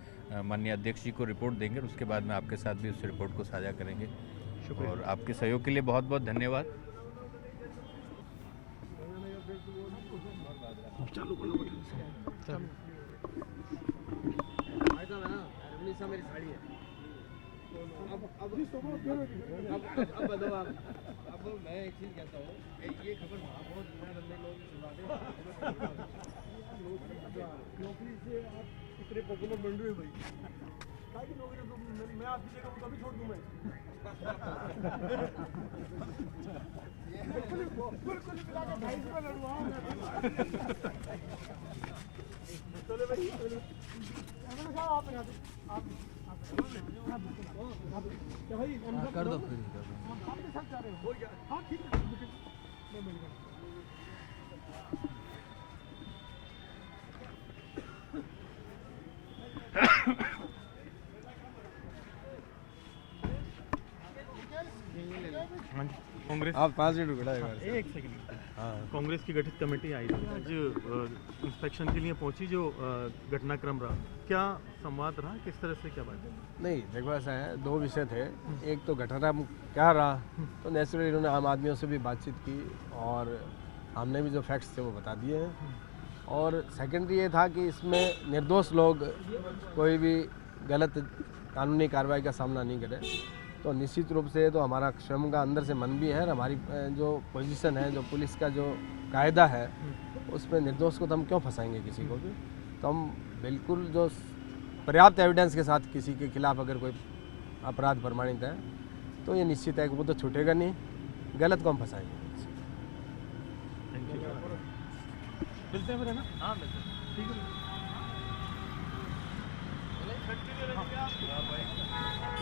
माननीय अध्यक्ष जी को रिपोर्ट देंगे, और उसके बाद में आपके साथ भी उस रिपोर्ट को साझा करेंगे। और आपके सहयोग के लिए बहुत बहुत धन्यवाद। चालू मेरी साड़ी है। अब मैं एक चीज़ कहता हूँ, ये खबर बहुत बंदे लोग नौकरी से आप इतने पॉपुलर बन रहे हो भाई, ताकि नौकरी तो मैं आपकी जगह हूँ तभी छोड़ दूँ मैं। बिल्कुल मिला के 250 रुपये लड़ूंगा। चलो भाई, आप कर दो फिर कांग्रेस आप 5 मिनट रुको एक सेकंड। कांग्रेस की गठित कमेटी आई थी आज इंस्पेक्शन के लिए पहुंची, जो घटनाक्रम रहा, क्या संवाद रहा, किस तरह से, क्या बात है? नहीं देखो ऐसा है, दो विषय थे। एक तो घटनाक्रम क्या रहा, तो नेचुरली इन्होंने आम आदमियों से भी बातचीत की और हमने भी जो फैक्ट्स थे वो बता दिए हैं। और सेकेंडरी ये था कि इसमें निर्दोष लोग कोई भी गलत कानूनी कार्रवाई का सामना नहीं करें। तो निश्चित रूप से तो हमारा स्वयं का अंदर से मन भी है और हमारी जो पोजीशन है, जो पुलिस का जो कायदा है, उसमें निर्दोष को तो हम क्यों फंसाएंगे किसी को भी। तो हम बिल्कुल जो पर्याप्त एविडेंस के साथ किसी के खिलाफ अगर कोई अपराध प्रमाणित है तो ये निश्चित है कि वो तो छूटेगा नहीं, गलत को हम फंसाएंगे। मिलते हैं फिर, है ना? हाँ मिलते हैं, ठीक है।